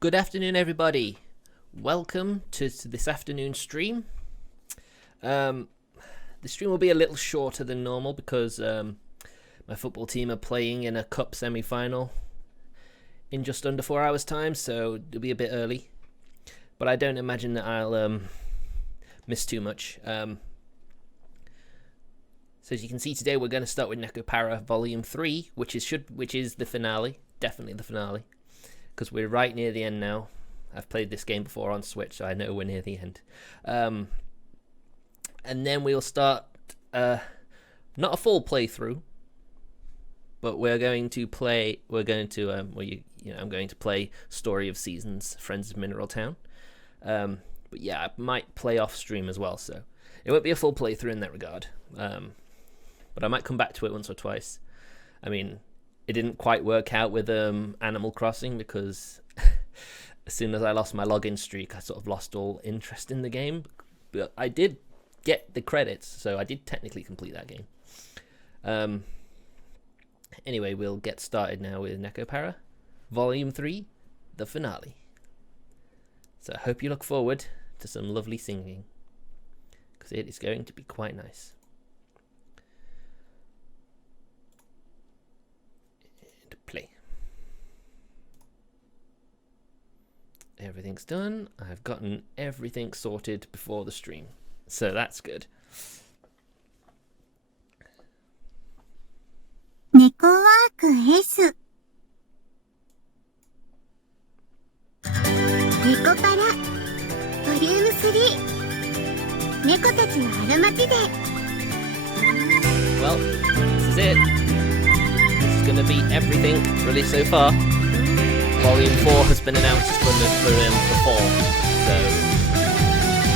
Good afternoon, everybody. Welcome to this afternoon stream. The stream will be a little shorter than normal because my football team are playing in a cup semi-final in just under 4 hours' time, so it'll be a bit early. But I don't imagine that I'll miss too much. So as you can see today, we're going to start with Nekopara Volume 3, which is the finale, definitely the finale, because we're right near the end now. I've played this game before on Switch, so I know we're near the end. And then we'll start not a full playthrough, but we're going to play. I'm going to play Story of Seasons, Friends of Mineral Town. But yeah, I might play off stream as well, so it won't be a full playthrough in that regard. But I might come back to it once or twice. I mean, it didn't quite work out with Animal Crossing because as soon as I lost my login streak, I sort of lost all interest in the game. But I did get the credits, so I did technically complete that game. Anyway, we'll get started now with Nekopara Volume 3, the finale. So I hope you look forward to some lovely singing, because it is going to be quite nice. And play. Everything's done. I've gotten everything sorted before the stream, so that's good. ネコワーク S ネコパラボリューム3猫たちの春巻きデー Well, this is it. This is going to be everything released so far. Volume 4 has been announced for the fall, so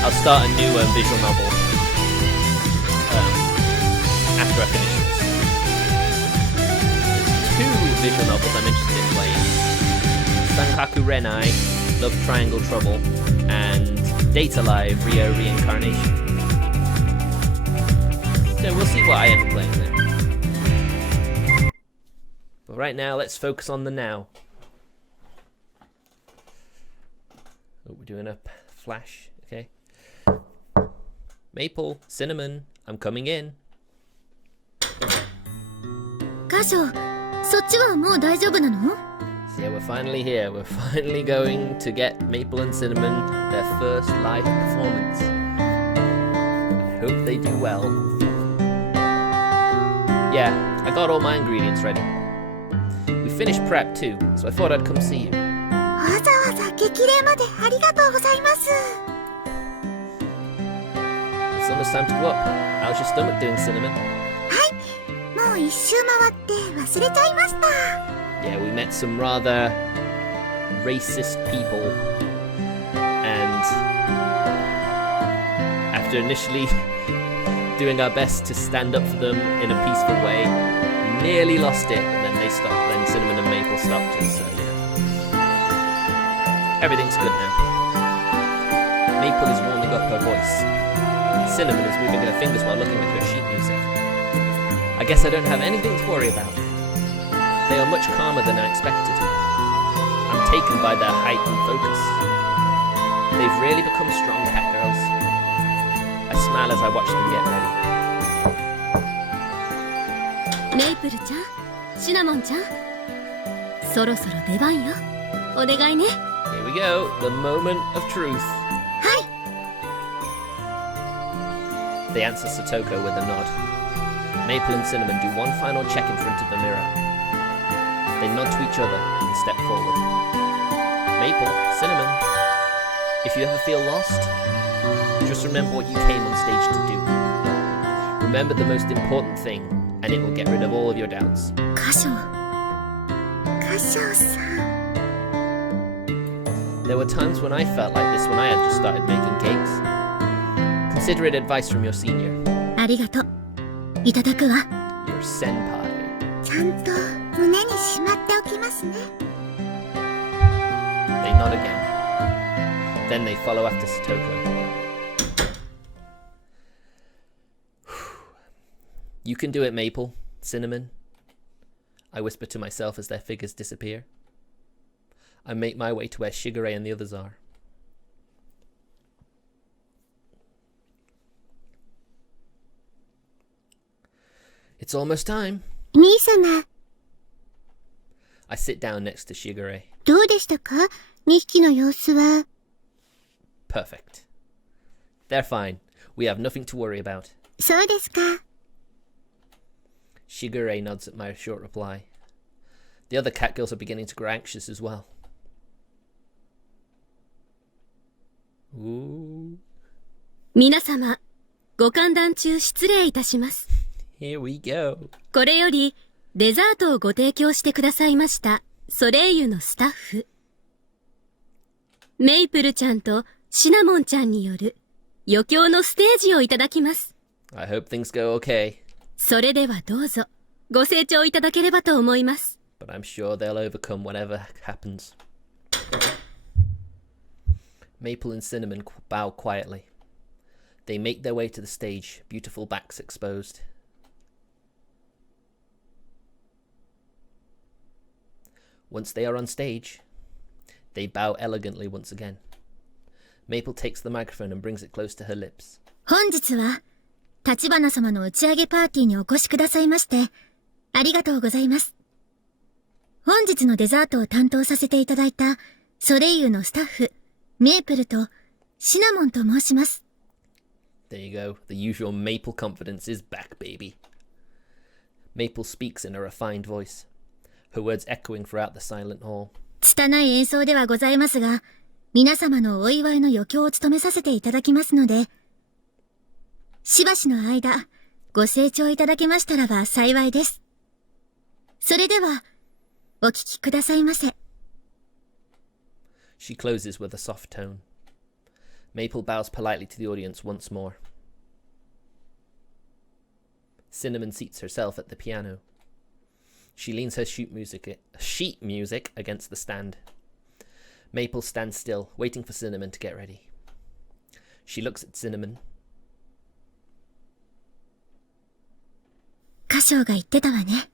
I'll start a new visual novel after I finish this. There's 2 visual novels I'm interested in playing. Sankaku Renai, Love Triangle Trouble, and Data Live, Rio Reincarnation. So we'll see what I end up playing then. But right now, let's focus on the now. Oh, we're doing a flash, okay. Maple, Cinnamon, I'm coming in. カショそっちはもう大丈夫なの So yeah, we're finally here. We're finally going to get Maple and Cinnamon their first live performance. I hope they do well. Yeah, I got all my ingredients ready. We finished prep too, so I thought I'd come see you. わざわざ激励までありがとうございます It's almost time to go up. How's your stomach doing, Cinnamon? もう一周回って忘れちゃいました Yeah, we met some rather racist people, and after initially doing our best to stand up for them in a peaceful way, nearly lost it, and then they stopped. Then Cinnamon and Maple stopped us, so yeah. Everything's good now. Maple is warming up her voice. Cinnamon is moving her fingers while looking at her sheet music. I guess I don't have anything to worry about. They are much calmer than I expected. I'm taken by their heightened focus. They've really become strong cat girls. I smile as I watch them get ready. メイプルちゃんシナモンちゃんそろそろ出番よお願いね Here we go, the moment of truth. はい They answer Satoko with a nod. Maple and Cinnamon do one final check in front of the mirror. They nod to each other and step forward. Maple, Cinnamon, if you ever feel lost, just remember what you came on stage to do. Remember the most important thing, and it will get rid of all of your doubts. カショさん There were times when I felt like this when I had just started making cakes. Consider it advice from your senior. ありがとういただくわ Your senpai. ちゃんと胸にしまっておきますね They nod again. Then they follow after Satoko. You can do it, Maple, Cinnamon. I whisper to myself as their figures disappear. I make my way to where Shigure and the others are. It's almost time. 兄様、 I sit down next to Shigure. どうでしたか ?2 匹の様子は。Perfect. They're fine. We have nothing to worry about. そうですか。Shigure nods at my short reply. The other cat girls are beginning to grow anxious as well. Ooh. 皆様、ご歓談中失礼いたします。 Here we go. これよりデザートをご提供してくださいましたソレイユのスタッフ。メイプルちゃんとシナモンちゃんによる余興のステージをいただきます。 I hope things go okay. それではどうぞご清聴いただければと思います。 But I'm sure they'll overcome whatever happens. Maple and Cinnamon bow quietly. They make their way to the stage, beautiful backs exposed. Once they are on stage, they bow elegantly once again. Maple takes the microphone and brings it close to her lips. 本日は、立花様の打ち上げパーティーにお越しくださいまして、ありがとうございます。本日のデザートを担当させていただいた、ソレイユのスタッフ、メープルとシナモンと申します。There you go. The usual Maple confidence is back, baby. Maple speaks in a refined voice, her words echoing throughout the silent hall. 拙い演奏ではございますが、皆様のお祝いの余興を務めさせていただきますので、しばしの間、ご清聴いただけましたらば幸いです。それでは、お聞きくださいませ。She closes with a soft tone. Maple bows politely to the audience once more. Cinnamon seats herself at the piano. She leans her sheet music against the stand. Maple stands still, waiting for Cinnamon to get ready. She looks at Cinnamon. 歌唱が言ってたわね。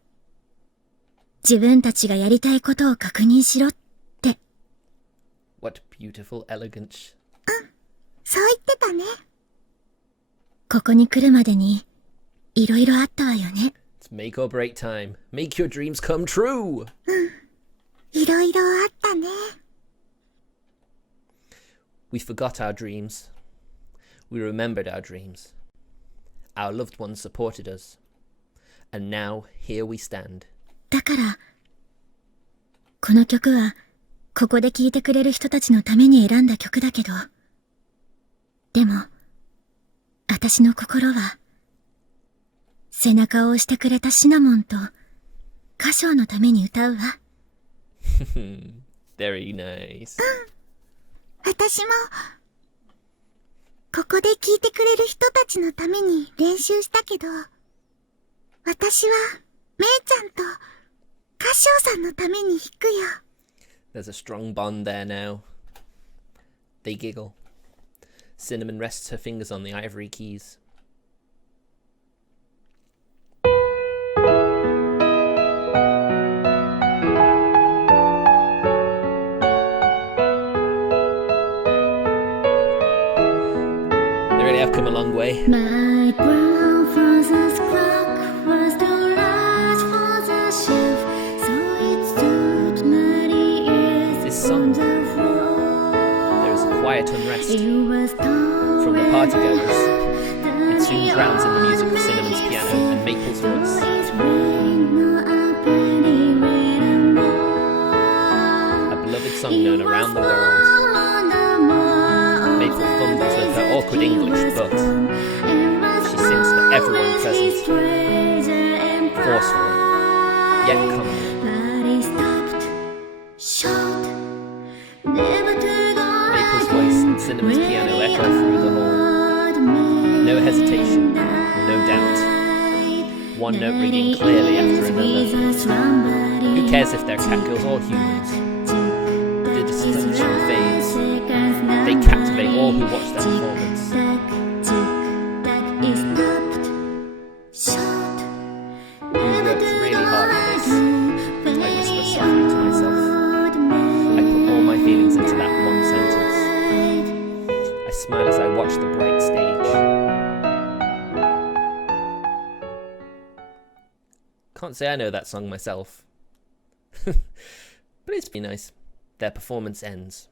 自分たちがやりたいことを確認しろって。What beautiful elegance. そう言ってたね。ここに来るまでに、いろいろあったわよね。It's make or break time. Make your dreams come true! いろいろあったね。We forgot our dreams. We remembered our dreams. Our loved ones supported us. And now, here we stand. だから、この曲は、ここで聴いてくれる人たちのために選んだ曲だけど、でも、私の心は、背中を押してくれたシナモンと、歌唱のために歌うわ。Very nice. 私も、ここで聴いてくれる人たちのために練習したけど、私は、めいちゃんと、歌唱さんのために弾くよ。There's a strong bond there now. They giggle. Cinnamon rests her fingers on the ivory keys. They really have come a long way. My grandfather's clock was too large for the shelf, so it stood many years This song, on the floor. there is a quiet unrest It was torn from the when partygoers. It soon drowns in the music of Cinnamon's piano and Maple's voice. It rained, no, a penny rain and more. A beloved song known around the world. Maple fumbles with her awkward English, but she sings for everyone present, forcefully, yet calmly. Maple's voice and Cinnamon's piano echo through the hall. No hesitation, no doubt. One note ringing clearly after another. Who cares if they're cat girls or humans? The distinction fades. They captivate all who watch their performance. We worked really hard for this. I whisper softly to myself. I put smile as I watch the bright stage. Can't say I know that song myself. But it's pretty nice. Their performance ends.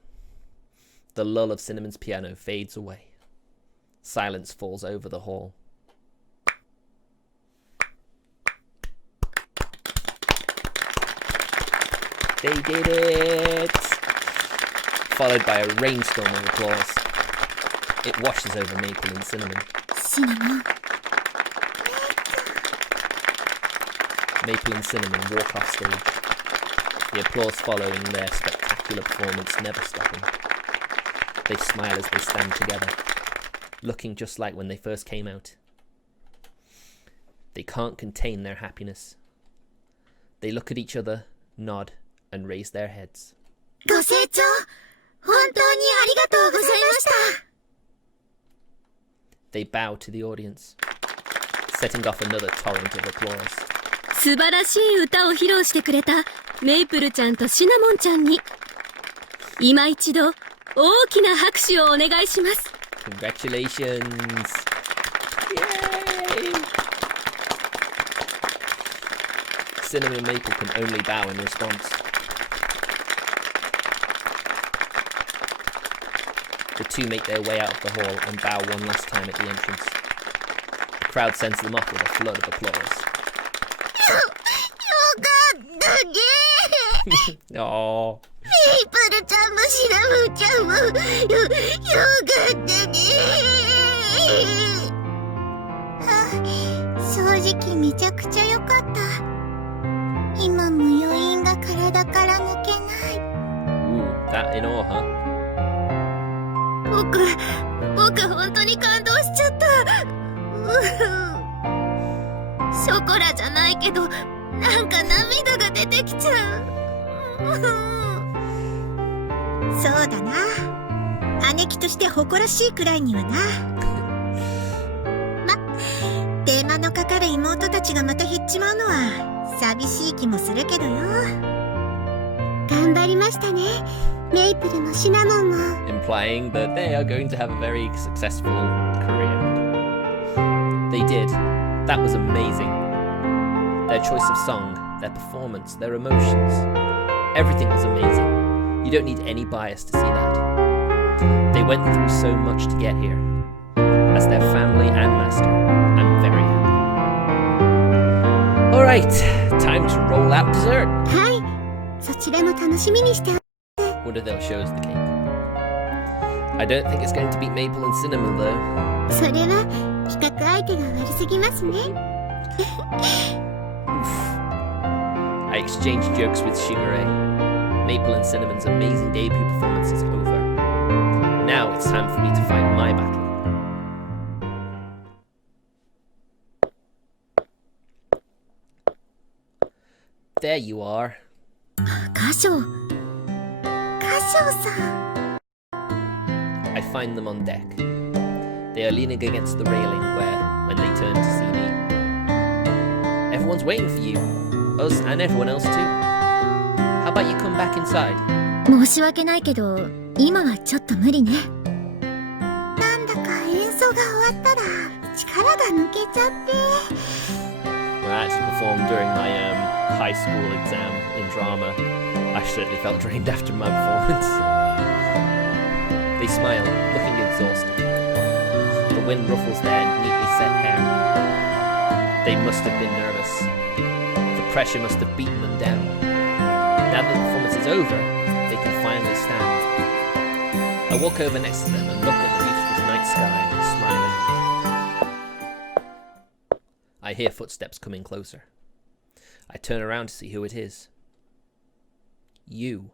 The lull of Cinnamon's piano fades away. Silence falls over the hall. They did it! Followed by a rainstorm of applause. It washes over Maple and Cinnamon. Cinnamon. Maple and Cinnamon walk off stage. The applause following their spectacular performance never stopping. They smile as they stand together, looking just like when they first came out. They can't contain their happiness. They look at each other, nod, and raise their heads. ご清聴本当にありがとうございました。 They bow to the audience, setting off another torrent of applause. 素晴らしい歌を披露してくれたメイプルちゃんとシナモンちゃんに今一度大きな拍手をお願いします。 Congratulations! Yay! Cinnamon and Maple can only bow in response. The two make their way out of the hall and bow one last time at the entrance. The crowd sends them off with a flood of applause. よかったね。 Aww. メイプルちゃんもシナモンちゃんもよかったね。正直めちゃくちゃ良かった。今も余韻が体から抜けない。 Ooh, that in awe, huh? 僕本当に感動しちゃった。ショコラじゃないけどなんか涙が出てきちゃう。そうだな。姉貴として誇らしいくらいにはな。ま、テーマのかかる妹たちがまた減っちまうのは寂しい気もするけどよ。頑張りましたね。メイプルもシナモンも。 Implying that they are going to have a very successful career. They did. That was amazing. Their choice of song, their performance, their emotions. Everything was amazing. You don't need any bias to see that. They went through so much to get here. As their family and master, I'm very happy. Alright, time to roll out dessert. はい、そちらも楽しみにして。 Wonder they'll show us the cake. I don't think it's going to beat Maple and Cinnamon though. それは比較相手が悪すぎますね。 I exchanged jokes with Shigure. Maple and Cinnamon's amazing debut performance is over. Now it's time for me to fight my battle. There you are. 歌唱さん。 I find them on deck. They are leaning against the railing when they turn to see me. Everyone's waiting for you. Us and everyone else too. How about you come back inside? 申し訳ないけど今はちょっと無理ね。なんだか演奏が終わったら力が抜けちゃって。 When I actually performed during my high school exam in drama, I certainly felt drained after my performance. They smile, looking exhausted. The wind ruffles their neatly set hair. They must have been nervous. The pressure must have beaten them down. Now that the performance is over, they can finally stand. I walk over next to them and look at the beautiful night sky, smiling. I hear footsteps coming closer. I turn around to see who it is. You.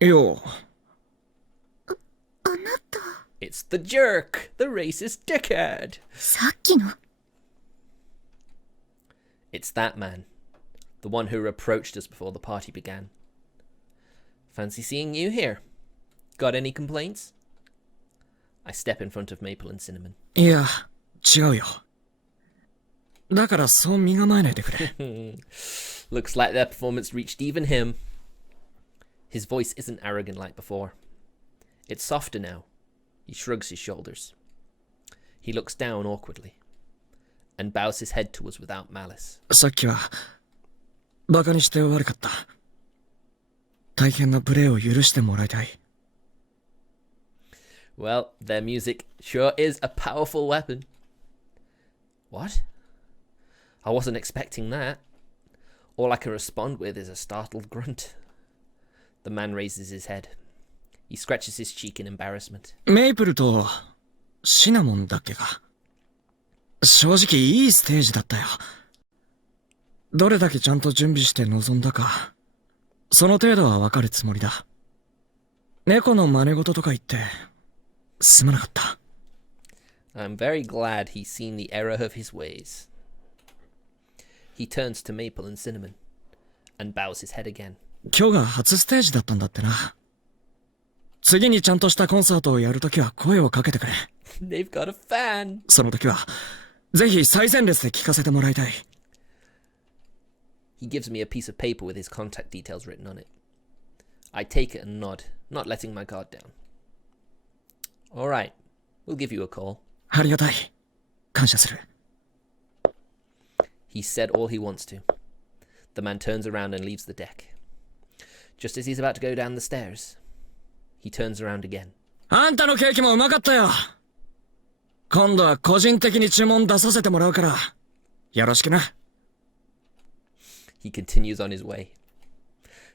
Yo. あなた。 It's the jerk! The racist dickhead! さっきの。 It's that man. The one who reproached us before the party began. Fancy seeing you here. Got any complaints? I step in front of Maple and Cinnamon. いや、違うよ。だからそう身構えないでくれ。Looks like their performance reached even him. His voice isn't arrogant like before. It's softer now, He shrugs his shoulders. He looks down awkwardly and bows his head to us without malice. さっきは、バカにして悪かった。大変な無礼を許してもらいたい。Well, their music sure is a powerful weapon. What? I wasn't expecting that. All I can respond with is a startled grunt. The man raises his head. He scratches his cheek in embarrassment. メイプルとシナモンだっけか。正直いいステージだったよ。どれだけちゃんと準備して臨んだか、その程度はわかるつもりだ。猫の真似事とか言ってすまなかった。I'm very glad he's seen the error of his ways. He turns to Maple and Cinnamon and bows his head again. 今日が初ステージだったんだってな。次にちゃんとしたコンサートをやるときは声をかけてくれ。They've got a fan. その時はぜひ最前列で聞かせてもらいたい。He gives me a piece of paper with his contact details written on it. I take it and nod, not letting my guard down. All right, we'll give you a call. ありがたい。感謝する。He said all he wants to. The man turns around and leaves the deck. Just as he's about to go down the stairs, he turns around again. あんたのケーキもうまかったよ。今度は個人的に注文出させてもらうから、よろしくな。He continues on his way.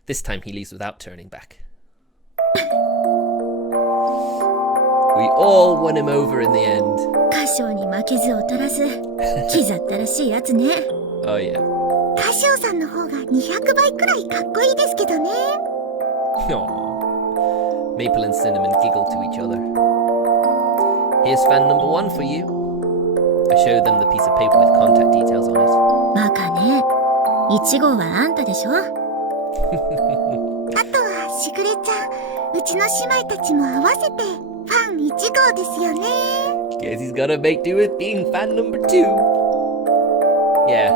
This time he leaves without turning back. We all won him over in the end. 歌唱に負けず劣らず、気ざったらしいやつね。Oh yeah. 歌唱さんの方が200倍くらいかっこいいですけどね。Aww. Maple and Cinnamon giggle to each other. Here's fan number 1 for you. I show them the piece of paper with contact details on it. バカね。1号はあんたでしょ。あとはしぐれちゃん、うちの姉妹たちも合わせてファン1号ですよね。Guess he's gotta make do with being fan number 2. Yeah,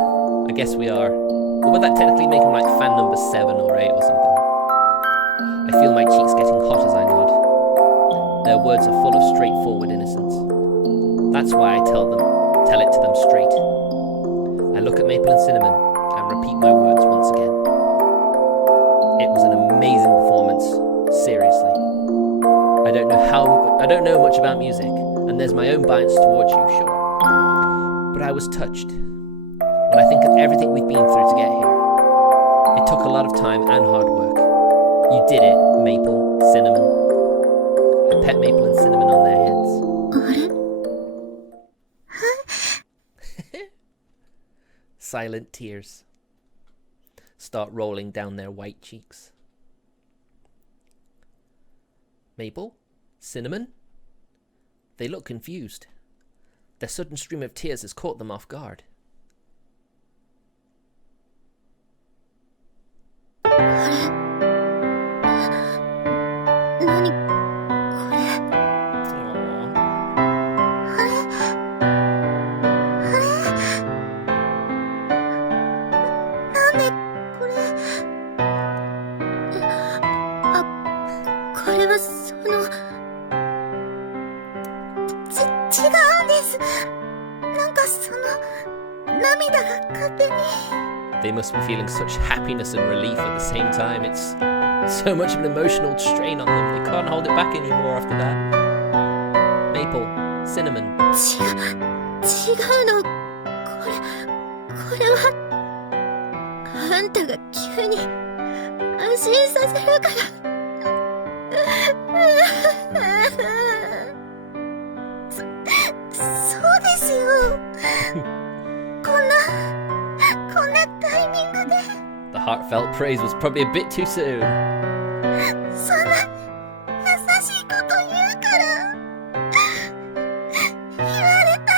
I guess we are. Or would that technically make him like fan number 7 or 8 or something? I feel my cheeks getting hot as I nod. Their words are full of straightforward innocence. That's why I tell it to them straight. I look at Maple and Cinnamon and repeat my words once again. It was an amazing performance, seriously. I don't know much about music, and there's my own bias towards you, sure. But I was touched. When I think of everything we've been through to get here, it took a lot of time and hard work. You did it, Maple, Cinnamon. I pet Maple and Cinnamon on their heads. Silent tears start rolling down their white cheeks. Maple? Cinnamon? They look confused. Their sudden stream of tears has caught them off guard. 何これ。 They must be feeling such happiness and relief at the same time. It's so much of an emotional strain on them. They can't hold it back anymore after that. Maple, Cinnamon. 違うの。これはあんたが急に安心させるから。そうですよ。こんなタイミングで。 The heartfelt praise was probably a bit too soon. そんな優しいこと言うから。言われたら。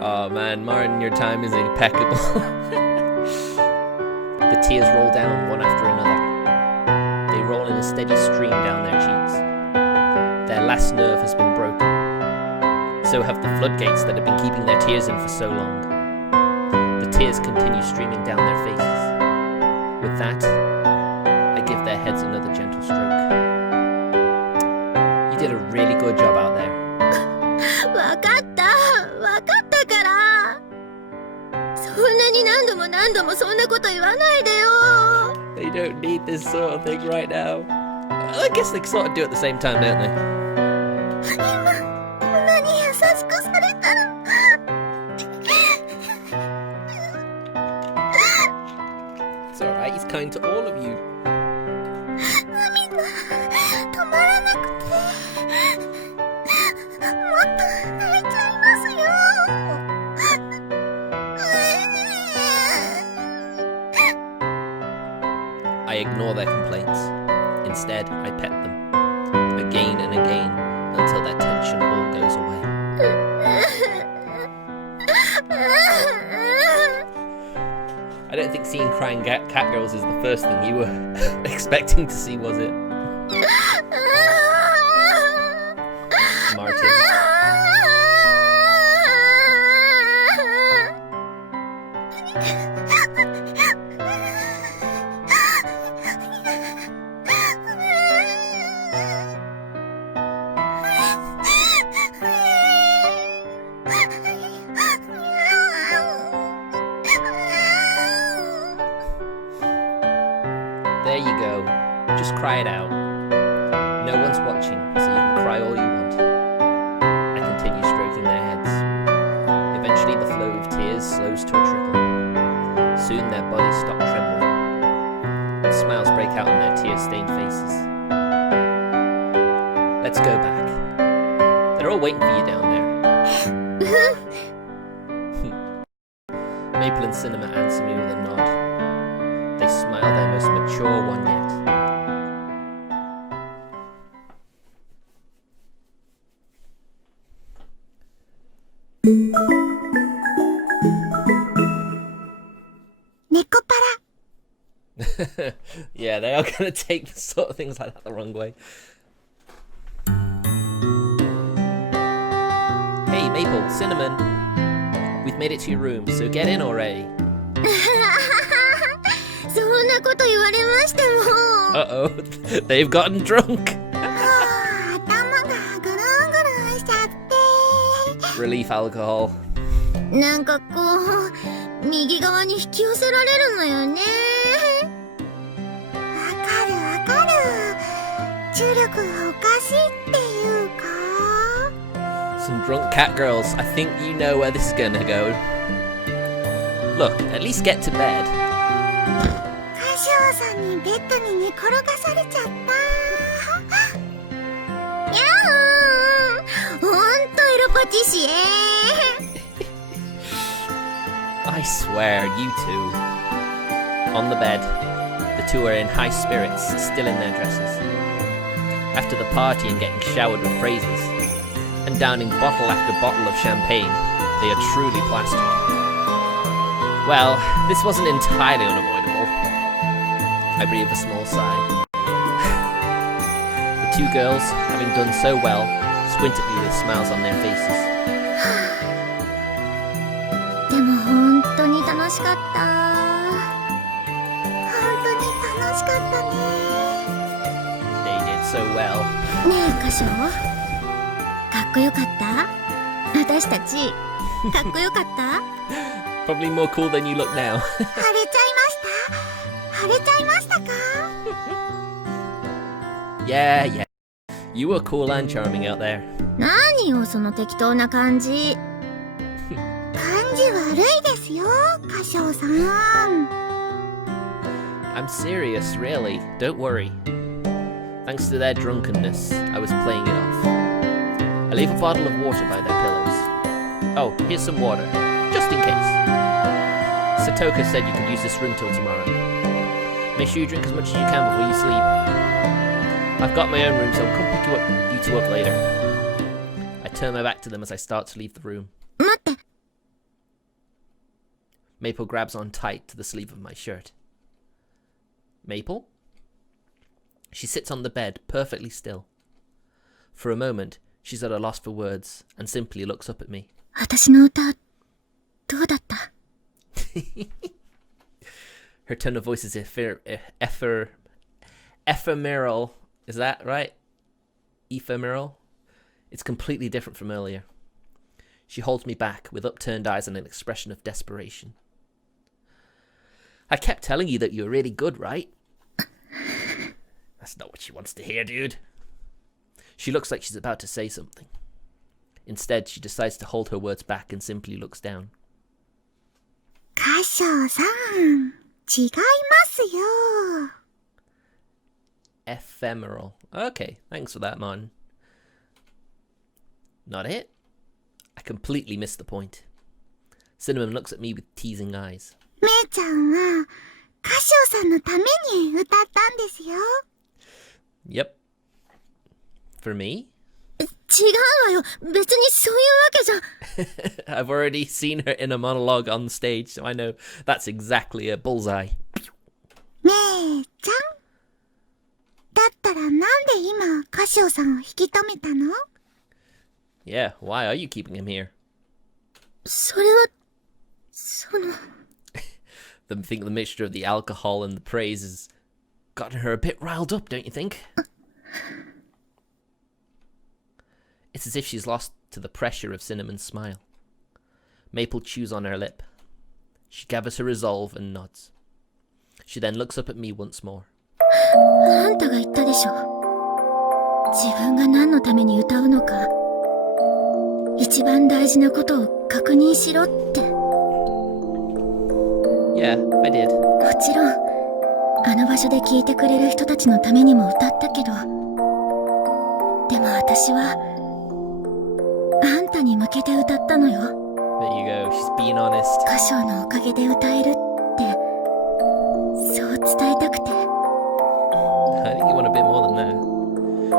Oh man, Martin, your time is impeccable. The tears roll down one after another. They roll in a steady stream down their cheeks. Their last nerve has been broken. So have the floodgates that have been keeping their tears in for so long. The tears continue streaming down their faces. With that, I give their their heads another gentle stroke. You did a really good job out there. わかったから。そんなに何度もそんなこと言わないでよ。 They don't need this sort of thing right now. I guess they sort of do it at the same time, don't they? 今こんなに優しくされた。 It's alright, he's kind to all of you. 涙止まらなくて。もっと泣いちゃいますよ。 I ignore their complaints. Instead, I pet them. Again and again, until their tension all goes away. I don't think seeing crying cat girls is the first thing you were expecting to see, was it? Martin. There you go. Just cry it out. No one's watching, so you can cry all you want. I continue stroking their heads. Eventually the flow of tears slows to a trickle. Soon their bodies stop trembling, and smiles break out on their tear-stained faces. Let's go back. They're all waiting for you down there. Maple and Cinema answer me with a nod. They smile their most mature one yet. Nekopara. Yeah, they are going to take sort of things like that the wrong way. Hey, Maple, Cinnamon. We've made it to your room, so get in already. そんなこと言われましても。 Uh-oh, they've gotten drunk. 頭がぐるんぐるんしちゃって。 Relief alcohol. なんかこう右側に引き寄せられるのよね。わかる。重力がおかしいっていうか。 Some drunk cat girls. I think you know where this is gonna go. Look, at least get to bed. 歌唱さんにベッドに寝転がされちゃった。やーん、ほんとエロパティシエ。 I swear, you two. On the bed, the two are in high spirits, still in their dresses. After the party and getting showered with praises, and downing bottle after bottle of champagne, they are truly plastered. Well, this wasn't entirely unavoidable. I breathe a small sigh. The two girls, having done so well, squint at me with smiles on their faces. でも本当に楽しかった。本当に楽しかったね。 They did so well. ねえ歌唱、かっこよかった？私たちかっこよかった？ Probably more cool than you look now. 晴れちゃいました？晴れちゃいましたか？ Yeah. You were cool and charming out there. 何よその適当な感じ。感じ悪いですよ、歌唱さん。 I'm serious, really. Don't worry. Thanks to their drunkenness, I was playing it off. I leave a bottle of water by their pillows. Oh, here's some water, just in case. Satoka said you could use this room till tomorrow. Make sure you drink as much as you can before you sleep. I've got my own room, so I'll come pick you two up later. I turn my back to them as I start to leave the room. 待って。 Maple grabs on tight to the sleeve of my shirt. Maple? She sits on the bed, perfectly still. For a moment, she's at a loss for words and simply looks up at me. 私の歌、どうだった？ Her tone of voice is Ephemeral. Is that right? Ephemeral? It's completely different from earlier. She holds me back with upturned eyes and an expression of desperation. I kept telling you that you were really good, right? That's not what she wants to hear, dude. She looks like she's about to say something. Instead, she decides to hold her words back and simply looks down. 歌唱さん、違いますよ。 Ephemeral. Okay, thanks for that, Martin. Not it? I completely missed the point. Cinnamon looks at me with teasing eyes. めいちゃんは歌唱さんのために歌ったんですよ。 Yep. For me? 違うわよ。別にそういうわけじゃ。I've already seen her in a monologue on stage, so I know that's exactly a bullseye. めいちゃん。だったらなんで今歌唱さんを引き止めたの？ Yeah, why are you keeping him here? それは、I think the mixture of the alcohol and the praise has gotten her a bit riled up, don't you think? It's as if she's lost to the pressure of Cinnamon's smile. Maple chews on her lip. She gathers her resolve and nods. She then looks up at me once more. あんたが言ったでしょ。自分が何のために歌うのか、一番大事なことを確認しろって。Yeah, I did. もちろん、あの場所で聴いてくれる人たちのためにも歌ったけど、でも私は、あんたに向けて歌ったのよ。There you go, she's being honest. 歌唱のおかげで歌えるって、そう伝えたくて。I think you want a bit more than that.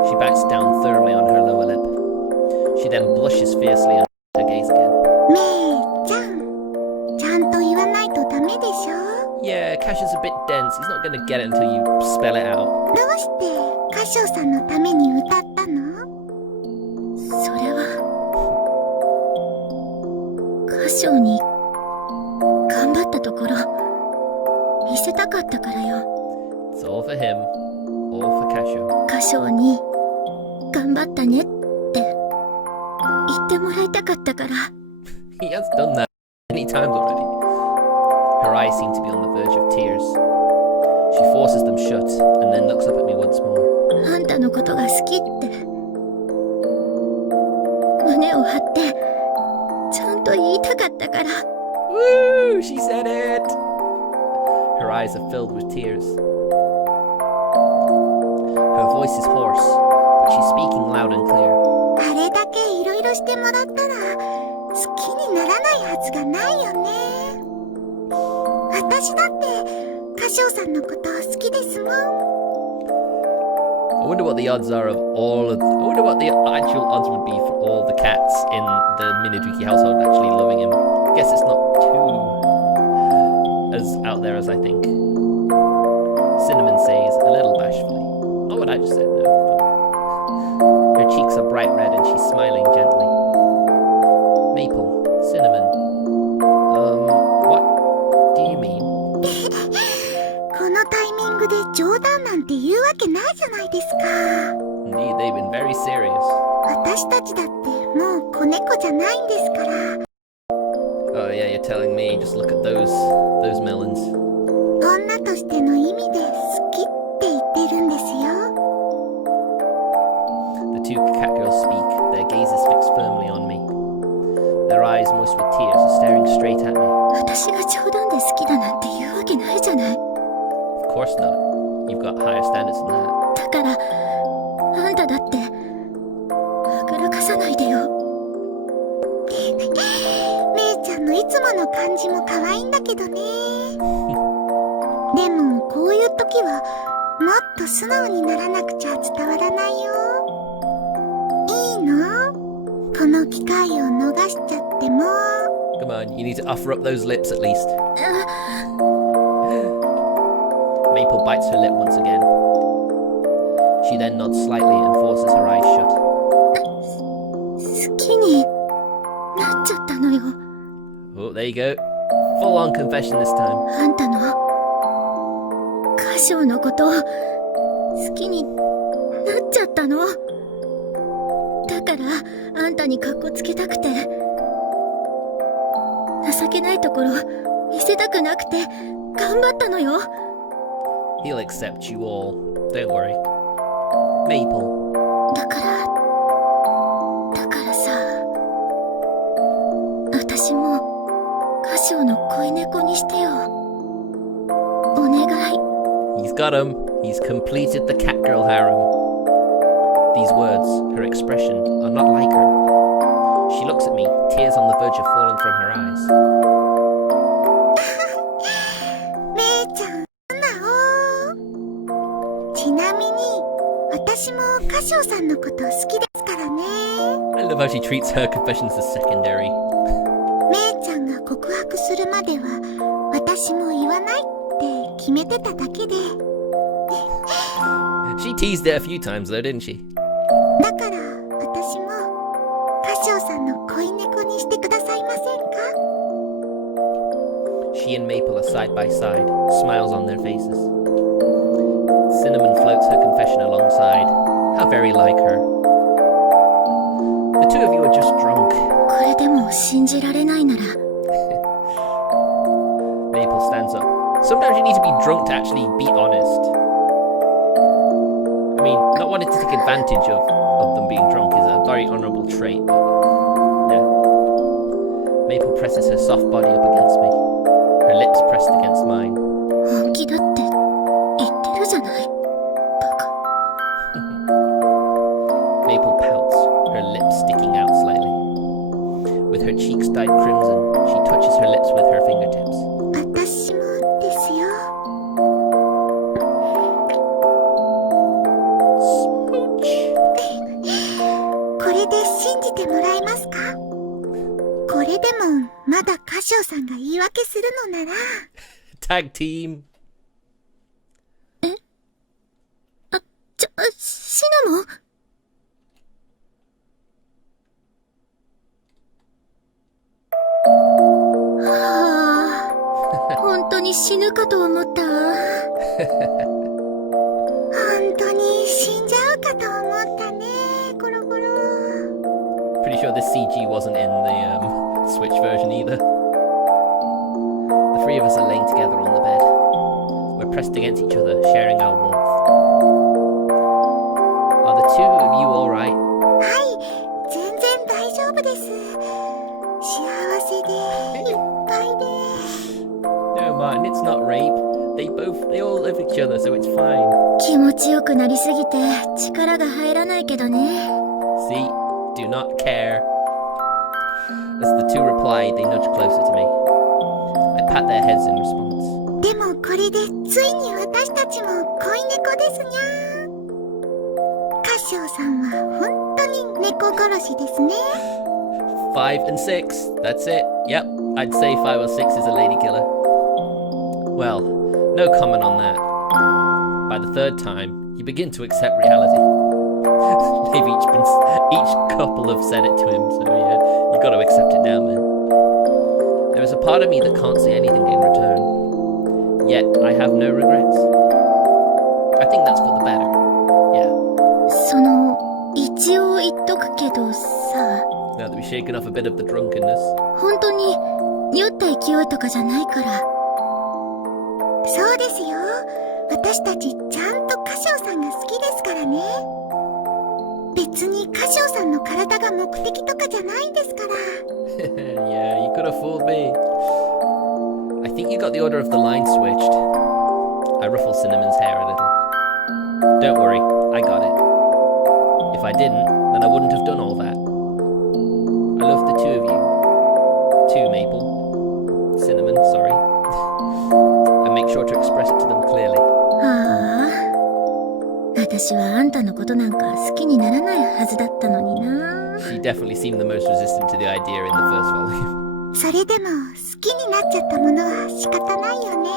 She backs down thoroughly on her lower lip. She then blushes fiercely and her gaze again. めいちゃん、ちゃんと言わないとダメでしょ。 Yeah, Cash is a bit dense. He's not gonna get it until you spell it out. どうして歌唱さんのために歌ったの？それは、歌唱に頑張ったところ見せたかったからよ。 It's all for him, all for Casho. 歌唱に頑張ったねって言ってもらいたかったから。 He has done that many times already. Her eyes seem to be on the verge of tears. She forces them shut and then looks up at me once more. あんたのことが好きって胸を張ってちゃんと言いたかったから。 Woo! She said it! Her eyes are filled with tears. Her voice is hoarse, but she's speaking loud and clear. あれだけいろいろしてもらったら好きにならないはずがないよね。私だって歌唱さんのこと好きですもん。 I wonder what the odds are of all of... I wonder what the actual odds would be for all the cats in the Minaduki household actually loving him. I guess it's not too as out there as I think. Cinnamon says, a little bashfully. Not what I just said, no. Her cheeks are bright red and she's smiling gently. Maple, Cinnamon, what do you mean? このタイミングで冗談なんて言うわけないじゃないですか。 Indeed, they've been very serious. 私たちだってもう子猫じゃないんですから。 Oh yeah, you're telling me. Just look at those melons. 女としての意味で好きって言ってるんですよ。 The two cat girls speak, their gazes fixed firmly on me. Their eyes, moist with tears, are staring straight at me. 私が冗談で好きだなんて言うわけないじゃない。 Of course not. You've got higher standards than that. だからあんただってはぐらかさないでよ。めいちゃんのいつもの感じも可愛いんだけどね。でもこういう時はもっと素直にならなくちゃ伝わらないよ。いいの？この機会を逃しちゃっても。 Come on, you need to offer up those lips at least. Maple bites her lip once again. She then nods slightly and forces her eyes shut. 好きになっちゃったのよ。 Oh, there you go. Full on confession this time. あんたの歌唱のことを好きになっちゃったの。だからあんたにカッコつけたくて、情けないところ見せたくなくて頑張ったのよ。 He'll accept you all. Don't worry. Maple. だからさ、私もカシオの恋猫にしてよ。お願い。 He's got him. He's completed the cat girl harem. These words, her expression, are not like her. She looks at me, tears on the verge of falling from her eyes. めいちゃん、なお。ちなみに、私もカシオさんのこと好きですからね。I love how she treats her confessions as secondary. めいちゃんが告白するまでは、私も言わないって決めてただけで。She teased it a few times though, didn't she? だから私もカシオさんの恋猫にしてくださいませんか？ She and Maple are side by side, smiles on their faces. Cinnamon floats her confession alongside. How very like her. The two of you are just drunk. これでも信じられないなら Maple stands up. Sometimes you need to be drunk to actually be honest. I mean, not wanting to take advantage of them being drunk is a very honourable trait, but no. Maple presses her soft body up against me, her lips pressed against mine. 本気だって言ってるじゃない。バカ。 Maple pouts, her lips sticking out slightly. With her cheeks dyed crimson, she touches her lips with her fingertips. 私もですよ。 Smooch. これで信じてもらえますか？これでもまだカシオさんが言い訳するのなら。 Tag team. シナモン。はあ、本当に死ぬかと思ったわ。本当に死んじゃうかと思ったね。コロコロ。 Pretty sure this CG wasn't in the Switch version either. The three of us are laying together on the bed. We're pressed against each other, sharing our warmth. Are the two of you alright? はい、全然大丈夫です。幸せでいっぱいで。 No, Martin, it's not rape. They all love each other, so it's fine. 気持ちよくなりすぎて力が入らないけどね。 See? Do not care. As the two reply, they nudge closer to me. I pat their heads in response. でもこれでついに私たちも恋猫ですにゃー。カシオさんは本当に猫殺しですね。 5 and 6. That's it. Yep, I'd say 5 or 6 is a lady killer. Well, no comment on that. By the third time, you begin to accept reality. They've each couple have said it to him, so yeah, you got to accept it now, man. There is a part of me that can't say anything in return. Yet I have no regrets. I think that's for the better. Yeah. その一応言っとくけどさ、 Now that we've shaken off a bit of the drunkenness. 本当に酔った勢いとかじゃないから。そうですよ。私たちちゃんとカシオさんが好きですからね。別にカシオさんの体が目的とかじゃないですから。Yeah, you could have fooled me. I think you got the order of the line switched. I ruffle Cinnamon's hair a little. Don't worry, I got it. If I didn't, then I wouldn't have done all that. I love the two of you. Two, Maple. Cinnamon, sorry. I make sure to express it to them clearly. はあ、私はあんたのことなんか好きにならないはずだったのにな。 She definitely seemed the most resistant to the idea in the first volume. それでも好きになっちゃったものは仕方ないよね。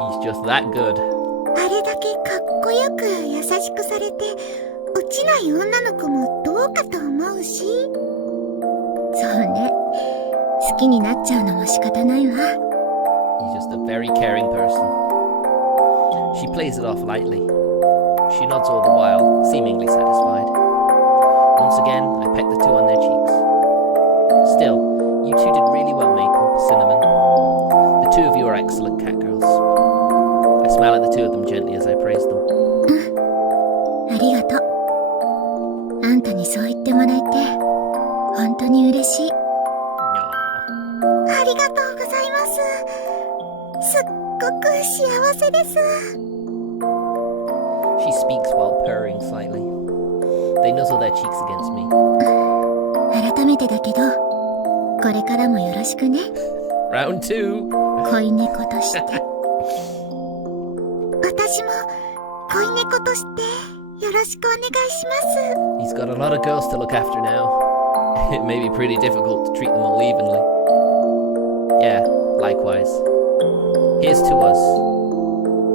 He's just that good. あれだけかっこよく優しくされて落ちない女の子もどうかと思うし。そうね、好きになっちゃうのも仕方ないわ。 He's just a very caring person. She plays it off lightly. She nods all the while, seemingly satisfied. Once again, I peck the two on their cheeks. Still, you two did really well, Maple, Cinnamon. The two of you are excellent cat girls. I smile at the two of them gently as I praise them. ありがとう。あんたにそう言ってもらえて、本当に嬉しい。Aww. ありがとうございます。すっごく幸せです。She speaks while purring slightly. They nuzzle their cheeks against me. 改めてだけど、これからもよろしくね。Round 2! 恋猫として。私も恋猫としてよろしくお願いします。 He's got a lot of girls to look after now. It may be pretty difficult to treat them all evenly. Yeah, likewise. Here's to us.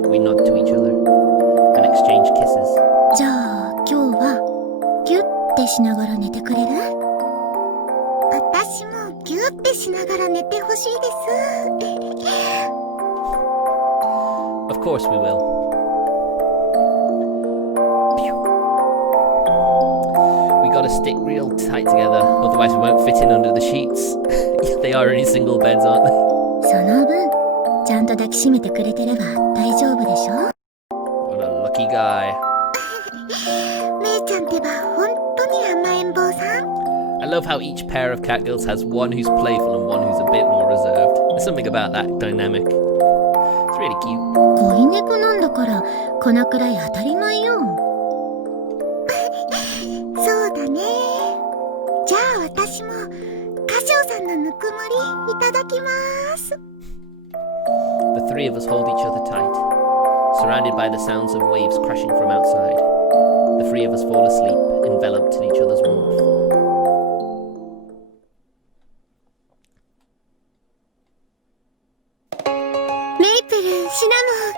We nod to each other and exchange kisses. じゃあ今日はギュッてしながら寝てくれる？私もギュッてしながら寝てほしいです。 Of course we will. We gotta stick real tight together, otherwise we won't fit in under the sheets. They are only single beds, aren't they? その分ちゃんと抱きしめてくれてれば大丈夫でしょ？ What a lucky guy. めいちゃんってば本当に甘えん坊さん。 I love how each pair of cat girls has one who's playful and one who's a bit more reserved. There's something about that dynamic. It's really cute. 恋猫なんだからこのくらい当たり前よ。そうだね。じゃあ私も歌唱さんのぬくもりいただきます。 The three of us hold each other tight, surrounded by the sounds of waves crashing from outside. The three of us fall asleep, enveloped in each other's warmth. メイプル、シナ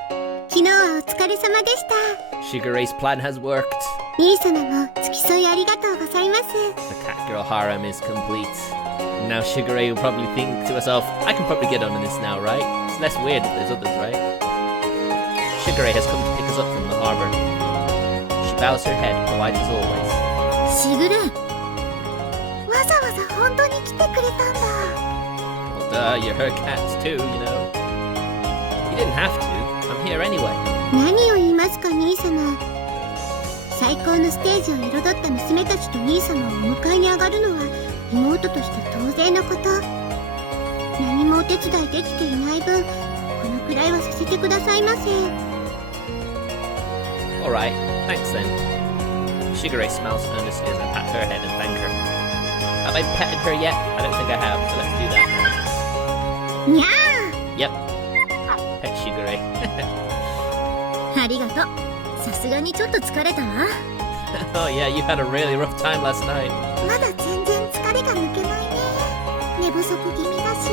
モン、昨日はお疲れ様でした。 Sugar Ray's plan has worked. 兄様も付き添いありがとうございます。 The cat girl harem is complete. Now Sugar Ray will probably think to herself, I can probably get on in this now, right? It's less weird if there's others, right? Sugar Ray has come to pick us up from the harbour. She bows her head, polite as always. しぐれ、わざわざ本当に来てくれたんだ。 Well, duh, you're her cats too, you know. You didn't have to. I'm here anyway. 何を言いますか、兄様。最高のステージを彩った娘たちと兄様をお迎えに上がるのは妹として当然のこと。何もお手伝いできていない分、このくらいはさせてくださいませ。 Alright, thanks then. Sugar Ray smiles earnestly as I pat her head and thank her. Have I petted her yet? I don't think I have, so let's do that now. にゃ Yep. Pet Sugar Ray. ありがとう。さすがにちょっと疲れたわ。Oh yeah, you had a really rough time last night. ー、まだ全然疲れが抜けないね。寝不足気味だし。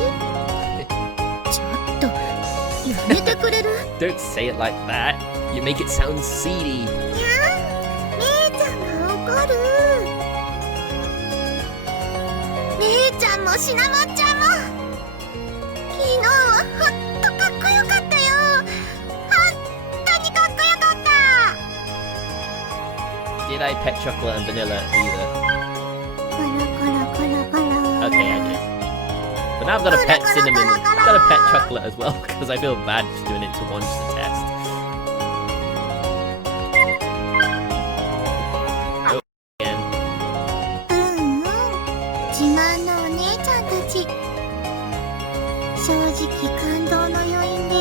ちょっとやめてくれる？ Don't say it like that. You make it sound seedy. にゃめいちゃんが怒る。めいちゃんもシナモンちゃんも。昨日はほんとかっこよかったよ。本当にかっこよかった。 Did I pet Chocolate and Vanilla either? コロコロコロコロ。 Okay, I did. But now I've got to pet Cinnamon. I've got to pet Chocolate as well because I feel bad just doing it to one just to test. Oh, again. 自慢のお姉ちゃんたち。正直感動の余韻で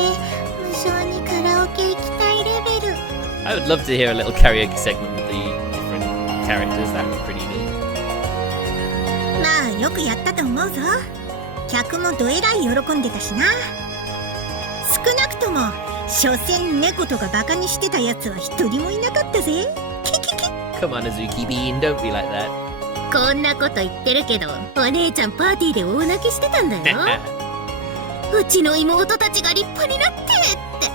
無性にカラオケ行きたいレベル。 I would love to hear a little karaoke segment with the different characters. That would be pretty neat. まあよくやったと思うぞ。客もどえらい喜んでたしな。少なくとも所詮猫とかバカにしてたやつは一人もいなかったぜ。キキキ。 Come on, Azuki Bean, don't be like that. こんなこと言ってるけど、お姉ちゃんパーティーで大泣きしてたんだよ。うちの妹たちが立派になってって。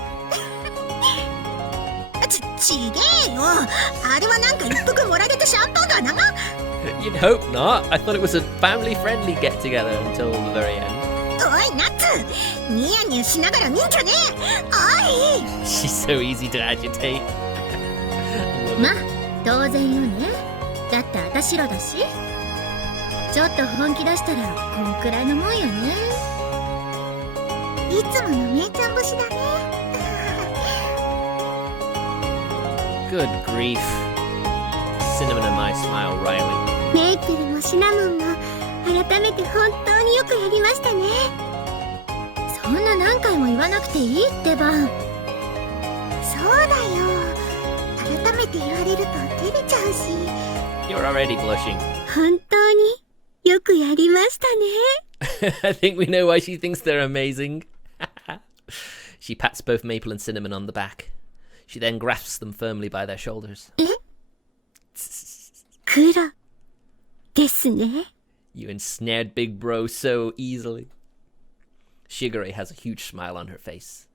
ちげえよ。あれはなんか一服盛られたシャンパンだな。You'd hope not. I thought it was a family-friendly get-together until the very end. おいナッツ、ニヤニヤしながら見んじゃねえ。おい。 She's so easy to agitate. ま、当然よね。だって私らだし。ちょっと本気出したらこんくらいのもんよね。いつものめいちゃん節だね。Good grief. Cinnamon and my smile, Riley. メイプルもシナモンも改めて本当によくやりましたね。そんな何回も言わなくていいってば。そうだよ。改めて言われると照れちゃうし。You're already blushing. 本当によくやりましたね。I think we know why she thinks they're amazing. She pats both Maple and Cinnamon on the back. She then grasps them firmly by their shoulders. 黒ですね。You ensnared Big Bro so easily. Shigure has a huge smile on her face.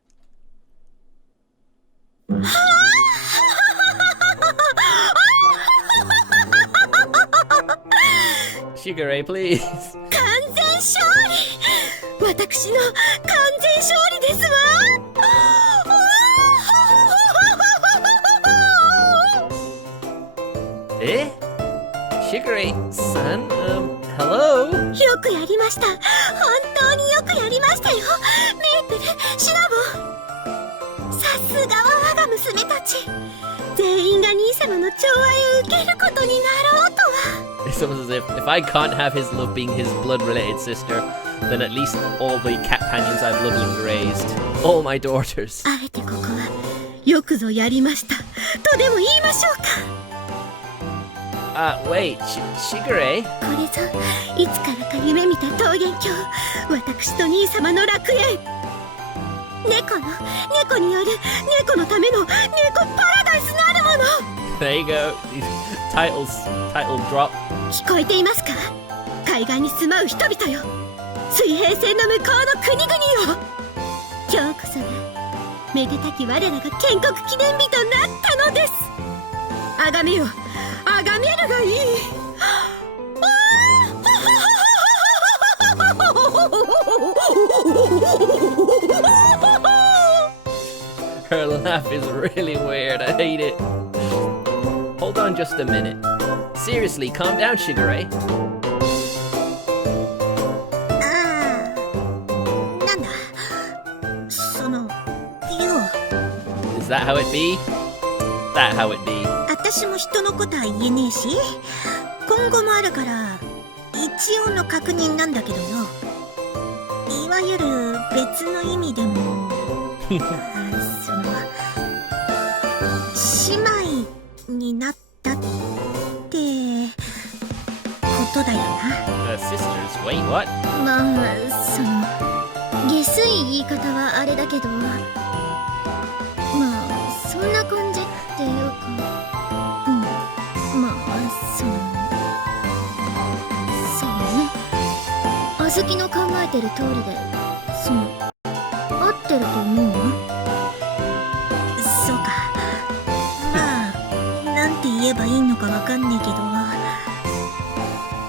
Shigure, please. 完全勝利。私の完全勝利ですわ。Eh? Shigure-san, hello? よくやりました。本当によくやりましたよ。メイプル、シナモン。さすがは我が娘たち。全員が兄様の寵愛を受けることになろうとは。It's almost as if I can't have his love being his blood-related sister, then at least all the cat companions I've loved and raised, all my daughters. あえてここはよくぞやりましたとでも言いましょうか。Wait, Shigure? これぞいつからか夢見た桃源郷、私と兄様の楽園。猫による猫のための猫パラダイスなるもの。There you go. Title drop. 聞こえていますか？海岸に住まう人々よ、水平線の向こうの国々よ。今日こそがめでたき我らが建国記念日となったのです。あがめよ、あがめるがいい。Her laugh is really weird. I hate it. Hold on just a minute. Seriously, calm down, Shigure. なんだそのよ。 Is that how it be? That how it be? 私も人のことは言えねえし、今後もあるから一応の確認なんだけどよ。いわゆる別の意味でもその姉妹になったってことだよな。Sisters, wait, what? まあその下水言い方はあれだけど、まあそんな感じっていうか、まあそうね。あずきの考えてる通りで、合ってると思うわ。そうか。まあなんて言えばいいのかわかんねえけど。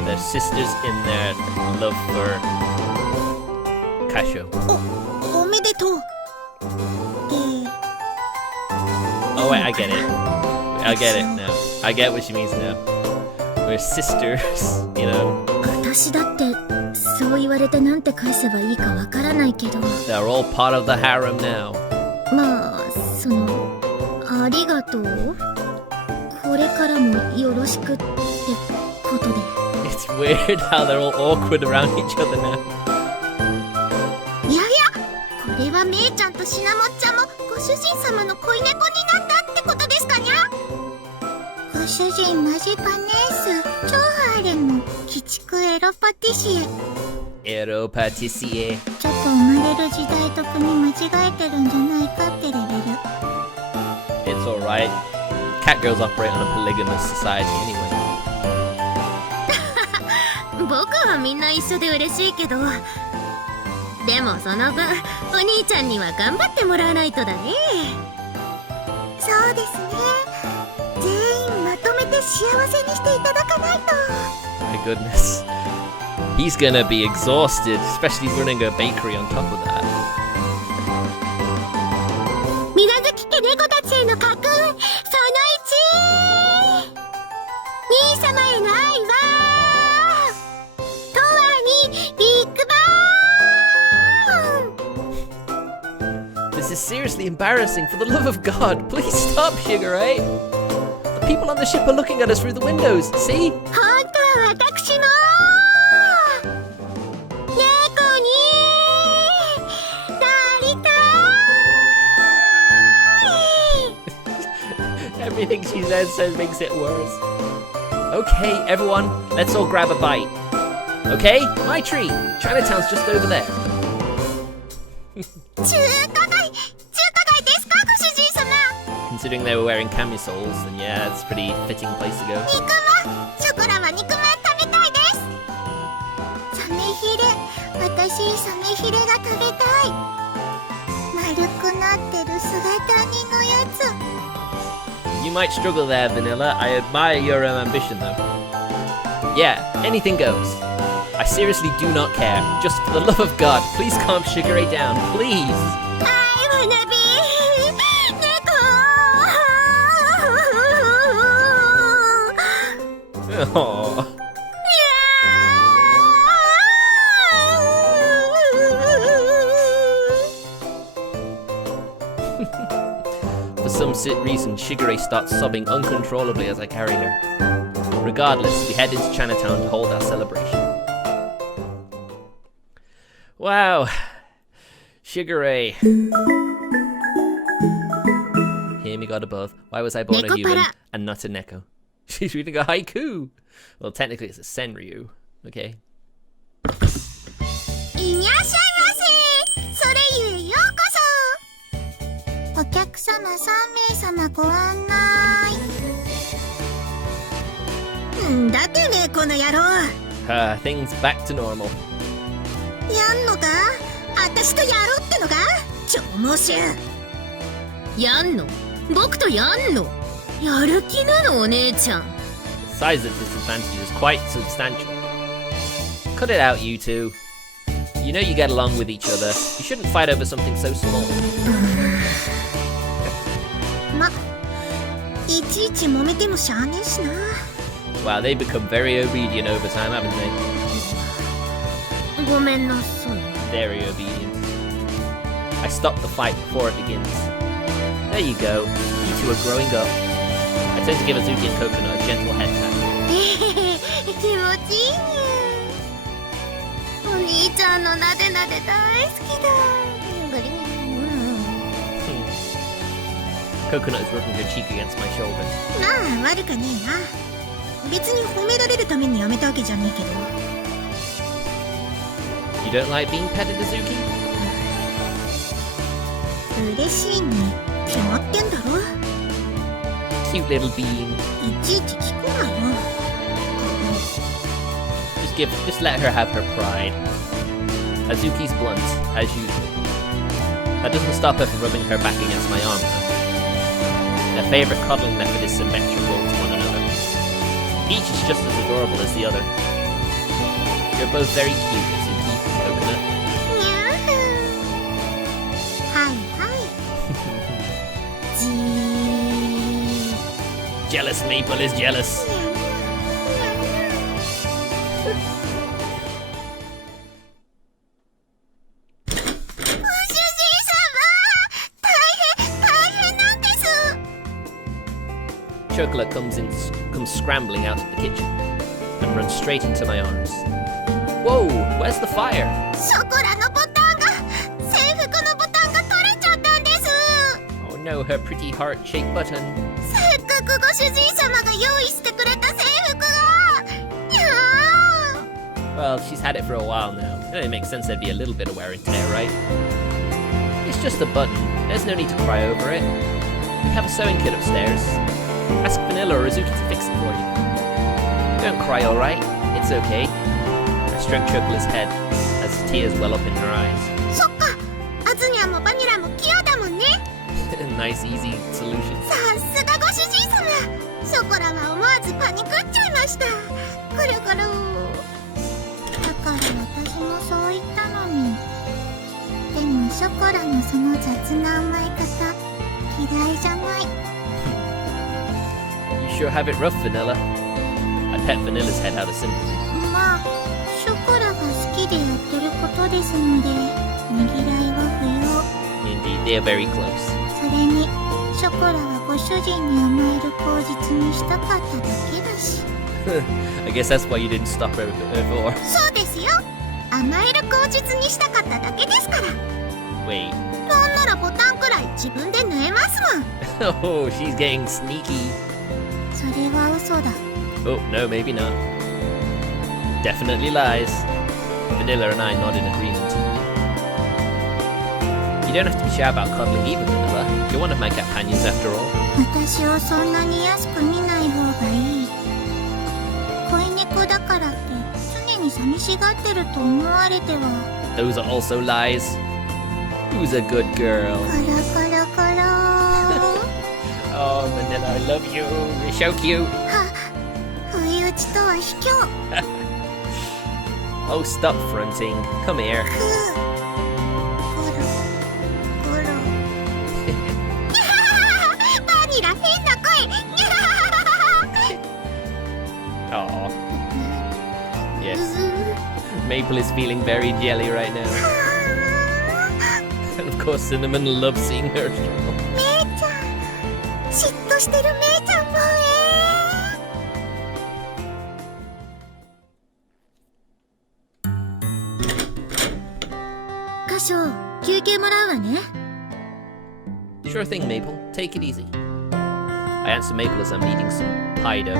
They're sisters in their love for Kasho. おめでとう。Oh wait, I get it. I get it now. I get what she means now. We're sisters, you know. 私だってそう言われてなんて返せばいいかわからないけど。They're all part of the harem now. まあありがとう。これからもよろしくってことで。It's weird how they're all awkward around each other now. いやいや、これはメイちゃんとシナモンちゃんもご主人様の恋猫になったってことですかにゃ。ご主人マジパネース超ハーレム鬼畜エロパティシエ。エロパティシエ。ちょっと生まれる時代と国間違えてるんじゃないかってレベル。 It's alright. Catgirls operate on a polygamous society anyway. 僕はみんな一緒で嬉しいけど、でもその分お兄ちゃんには頑張ってもらわないとだね。そうですね。全員まとめて幸せにしていただかないと。 My goodness. He's gonna be exhausted, especially running a bakery on top of that. 水無月家猫たちへの家訓その1。seriously embarrassing. For the love of God, please stop, Shigure. The people on the ship are looking at us through the windows. See? 本当は私も猫になりたい Everything she says makes it worse. Okay, everyone, let's all grab a bite. Okay? My tree. Chinatown's just over there. 中華街ですかご主人様 Considering they were wearing camisoles, then yeah, it's a pretty fitting place to go. 肉まんショコラは肉まん食べたいですサメヒレ私サメヒレが食べたい丸くなってる姿煮のやつ You might struggle there, Vanilla. I admire your ambition, though. Yeah, anything goes. I seriously do not care. Just for the love of God, please calm Shigure down, please. I wanna be 猫 Aww. For some reason, Shigure starts sobbing uncontrollably as I carry her. Regardless, we head into Chinatown to hold our celebration. Wow. Shigure. Hear me God above. Why was I born a human Nekopara. and not a Neko? She's reading a haiku. Well, technically it's a senryu. Okay. いらっしゃいませそれゆえようこそお客様3名様ご案内んだてめえこの野郎 Things back to normal. やんのか私とやろうってのか超猛襲やんの僕とやんのやる気なのお姉ちゃん Size of disadvantage is quite substantial. Cut it out, you two. You know you get along with each other. You shouldn't fight over something so small. まいちいち揉めてもしゃあねえしな Wow, they've become very obedient over time, haven't they? ごめんなさい Very obedient. I stop the fight before it begins. There you go. You two are growing up. I turn to give Azuki and Coconut a gentle head pat. 気持ちいいにお兄ちゃんのなでなで大好きだ Coconut is rubbing her cheek against my shoulder. まあ悪くねえな別に褒められるためにやめたわけじゃねえけど You don't like being petted, Azuki? 嬉しいに決まってんだろ Cute little bean. いちいち聞くなよ Just let her have her pride. Azuki's blunt, as usual. That doesn't stop her from rubbing her back against my arm. Their favourite cuddling method is symmetrical to one another. Each is just as adorable as the other. You're both very cute, Azuki and Coconut. にゃーはいはいじー Jealous Maple is jealous. 大変なんです Chocolate comes scrambling out of the kitchen and runs straight into my arms. Whoa, where's the fire? ショコラのボタンが制服のボタンが取れちゃったんです Oh no, her pretty heart-shaped button. せっかくご主人様が用意してくれた制服がにゃー Well, she's had it for a while now. It only makes sense there'd be a little bit of wear and tear, right? It's just a button. There's no need to cry over it. We have a sewing kit upstairs. Ask Vanilla or Azuki to fix it for you. Don't cry, alright? It's okay. I stroke Chocolate's head as tears well up in her eyes. そっかアズニャンもバニラも器用だもんね Nice, easy solution. さすがご主人様ショコラは思わずパニクっちゃいましたくるくるだから私もそう言ったのにでもショコラのその雑な甘え方嫌いじゃない You sure have it rough, Vanilla. I pet Vanilla's head out of sympathy. まあショコラが好きでやってることですのでねぎらいは不要 Indeed. They are very close. それにショコラはご主人に甘える口実にしたかっただけだし。I guess that's why you didn't stop her before. そうですよ。甘える口実にしたかっただけですから。Wait. なんならボタンくらい自分で縫えますもん。Oh, she's getting sneaky. それは嘘だ。 Oh, no, maybe not. Definitely lies. Vanilla and I nod in agreement. You don't have to be shy about cuddling either, Vanilla. You're one of my companions after all. 私をそんなに安く見ない方がいい。恋猫だからって常に寂しがってると思われては。 Those are also lies. Who's a good girl? コロコロコロ。Oh, Vanilla, I love you. You're so cute. 不意打ちとは卑怯。Oh, stop fronting. Come here. コロコロ。バニラ変な声。 Aw. Yes. Maple is feeling very jelly right now. And of course, Cinnamon loves seeing her struggle. めいちゃん、嫉妬してるめいちゃんも箇所休憩もらうわね。 Sure thing, Maple. Take it easy. I answer Maple as I'm eating some pie dough.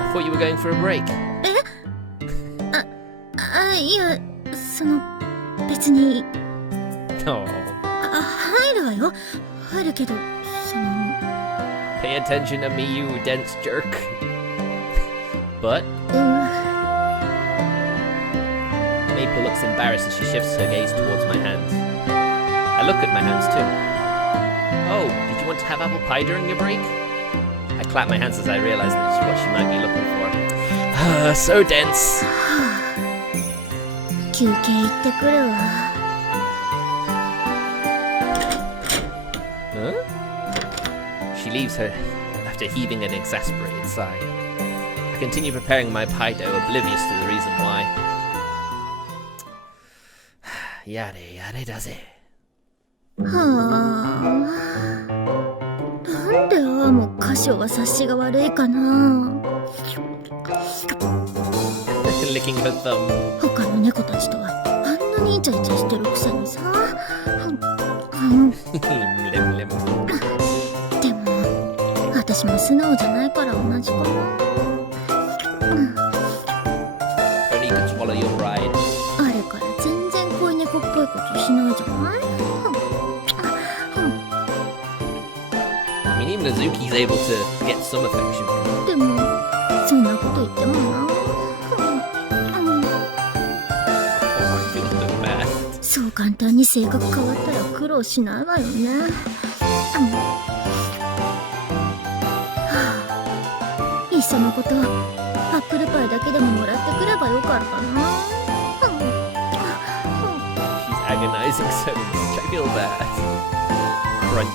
I thought you were going for a break. いや、別に Oh. 入るわよ。入るけど、Pay attention to me, you dense jerk. But Maple looks embarrassed as she shifts her gaze towards my hands. I look at my hands too. Oh, did you want to have apple pie during your break? I clap my hands as I realize that's what she might be looking for. So dense. 休憩行ってくるわ。Huh? She leaves her after heaving an exasperated sigh. I continue preparing my pie dough, oblivious to the reason why. Yare yare da ze. はあ。なんでああも箇所は察しが悪いかな。Licking her thumb. 他の猫たちとはあんなにイチャイチャしてるくせにさ。Lim lim. でも私も素直じゃないから同じかな。 Only you could swallow your pride. あれから全然恋猫っぽいことしないじゃない。 I mean, even Azuki's able to get some affection from her. でもそんなこと言ってもな。 Oh, I feel so bad. そう簡単に性格変わったら苦労しないわよね。いっそのことアップルパイだけでももらってくればよかったな。 She's agonizing so much. I feel bad. Crunch.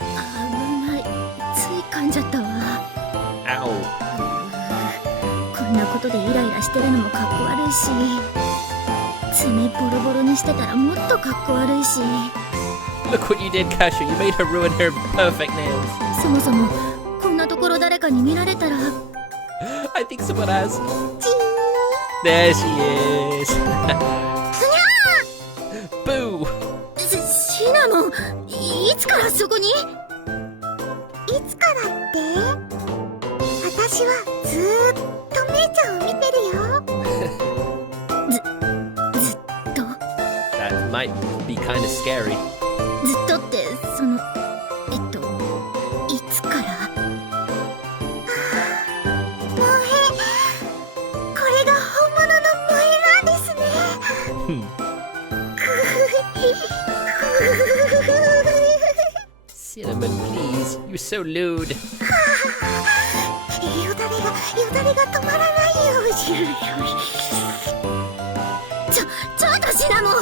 危ない。つい噛んじゃったわ。 Ow. こんなことでイライラしてるのもかっこ悪いし、爪ボロボロにしてたらもっとかっこ悪いし、 Look what you did, Kasha. You made her ruin her perfect nails. そもそもこんなところ誰かに見られたら。 I think someone has. There she is. Boo. シナモン、いつからそこに？いつからって？私はずーっとめいちゃんを見てるよ。ずっと That might be kind of scary. ずっとっていつから？萌え、これが本物の萌えなんですね。 Cinnamon, please. You're so lewd. よだれが止まらないよ。ちょっとシナモン。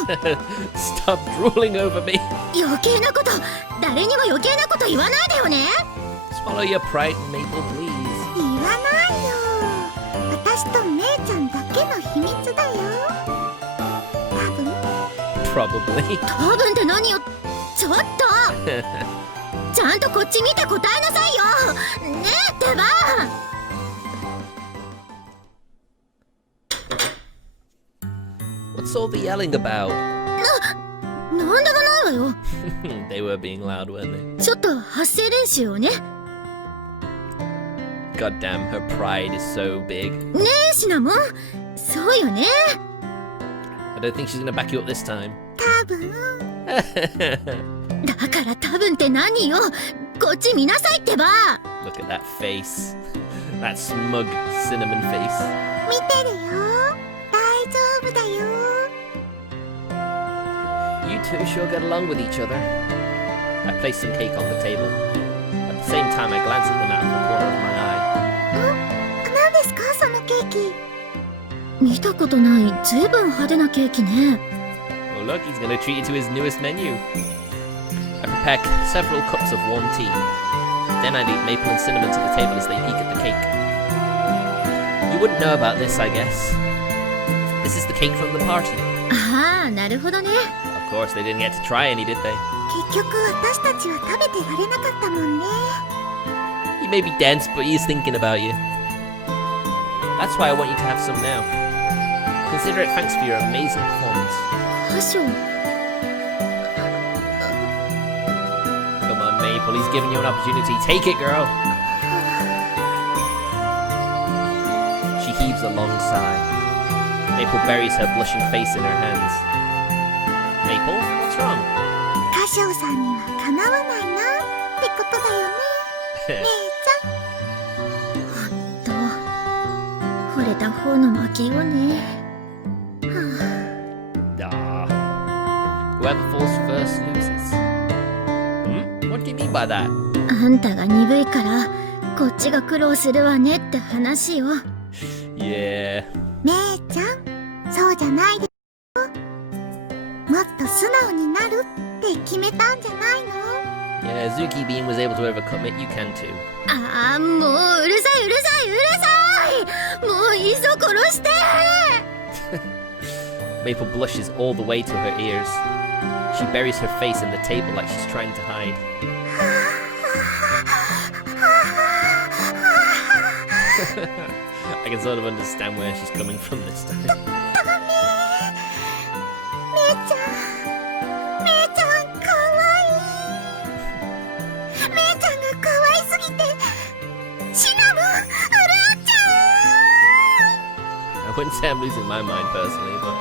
Stop drooling over me. 余計なこと、誰にも余計なこと言わないでよね。 Swallow your pride, Maple, please. 言わないよ。私と姉ちゃんだけの秘密だよ。多分。Probably. 多分って何よ。ちょっとちゃんとこっち見て答えなさいよ。ねえってば。What's all the yelling about? なんでもないわよ。They were being loud, weren't they? ちょっと発声練習をね。God damn, her pride is so big. ねえシナモン、そうよね。I don't think she's gonna back you up this time. 多分。だから多分って何よ。こっち見なさいってば。 Look at that face. That smug cinnamon face. 見てるよ。大丈夫だよ。You two sure get along with each other. I placed some cake on the table. At the same time, I glanced at them out of the corner of my eye. 何ですかそのケーキ。見たことないずいぶん派手なケーキね。 Oh look, he's gonna treat you to his newest menu. I prepare several cups of warm tea. Then I leave maple and cinnamon to the table as they peek at the cake. You wouldn't know about this, I guess. This is the cake from the party. ああ、なるほどね。 Of course, they didn't get to try any, did they? 結局私たちは食べてられなかったもんね。He may be dense, but he's thinking about you. That's why I want you to have some now. Consider it thanks for your amazing performance. 歌唱。Come on, Maple, he's giving you an opportunity. Take it, girl. She heaves a long sigh. Maple buries her blushing face in her hands. Maple, what's wrong? 歌唱さんにはかなわないなってことだよね。姉ちゃん。惚れた方の負けよね。Ah. Whoever falls first loses. What do you mean by that? あんたが鈍いからこっちが苦労するわねって話よ。Yeah. 姉ちゃん、そうじゃないでよ。もっと素直になるって決めたんじゃないの？ Yeah, Zuki Bean was able to overcome it. You can too. ああ、もううるさいうるさいうるさい。もういっそ殺して。Maple blushes all the way to her ears. She buries her face in the table like she's trying to hide. I can sort of understand where she's coming from this time. 姉ちゃんかわいい。姉ちゃんがかわいすぎてシナモン笑っちゃ I wouldn't say I'm losing my mind personally, but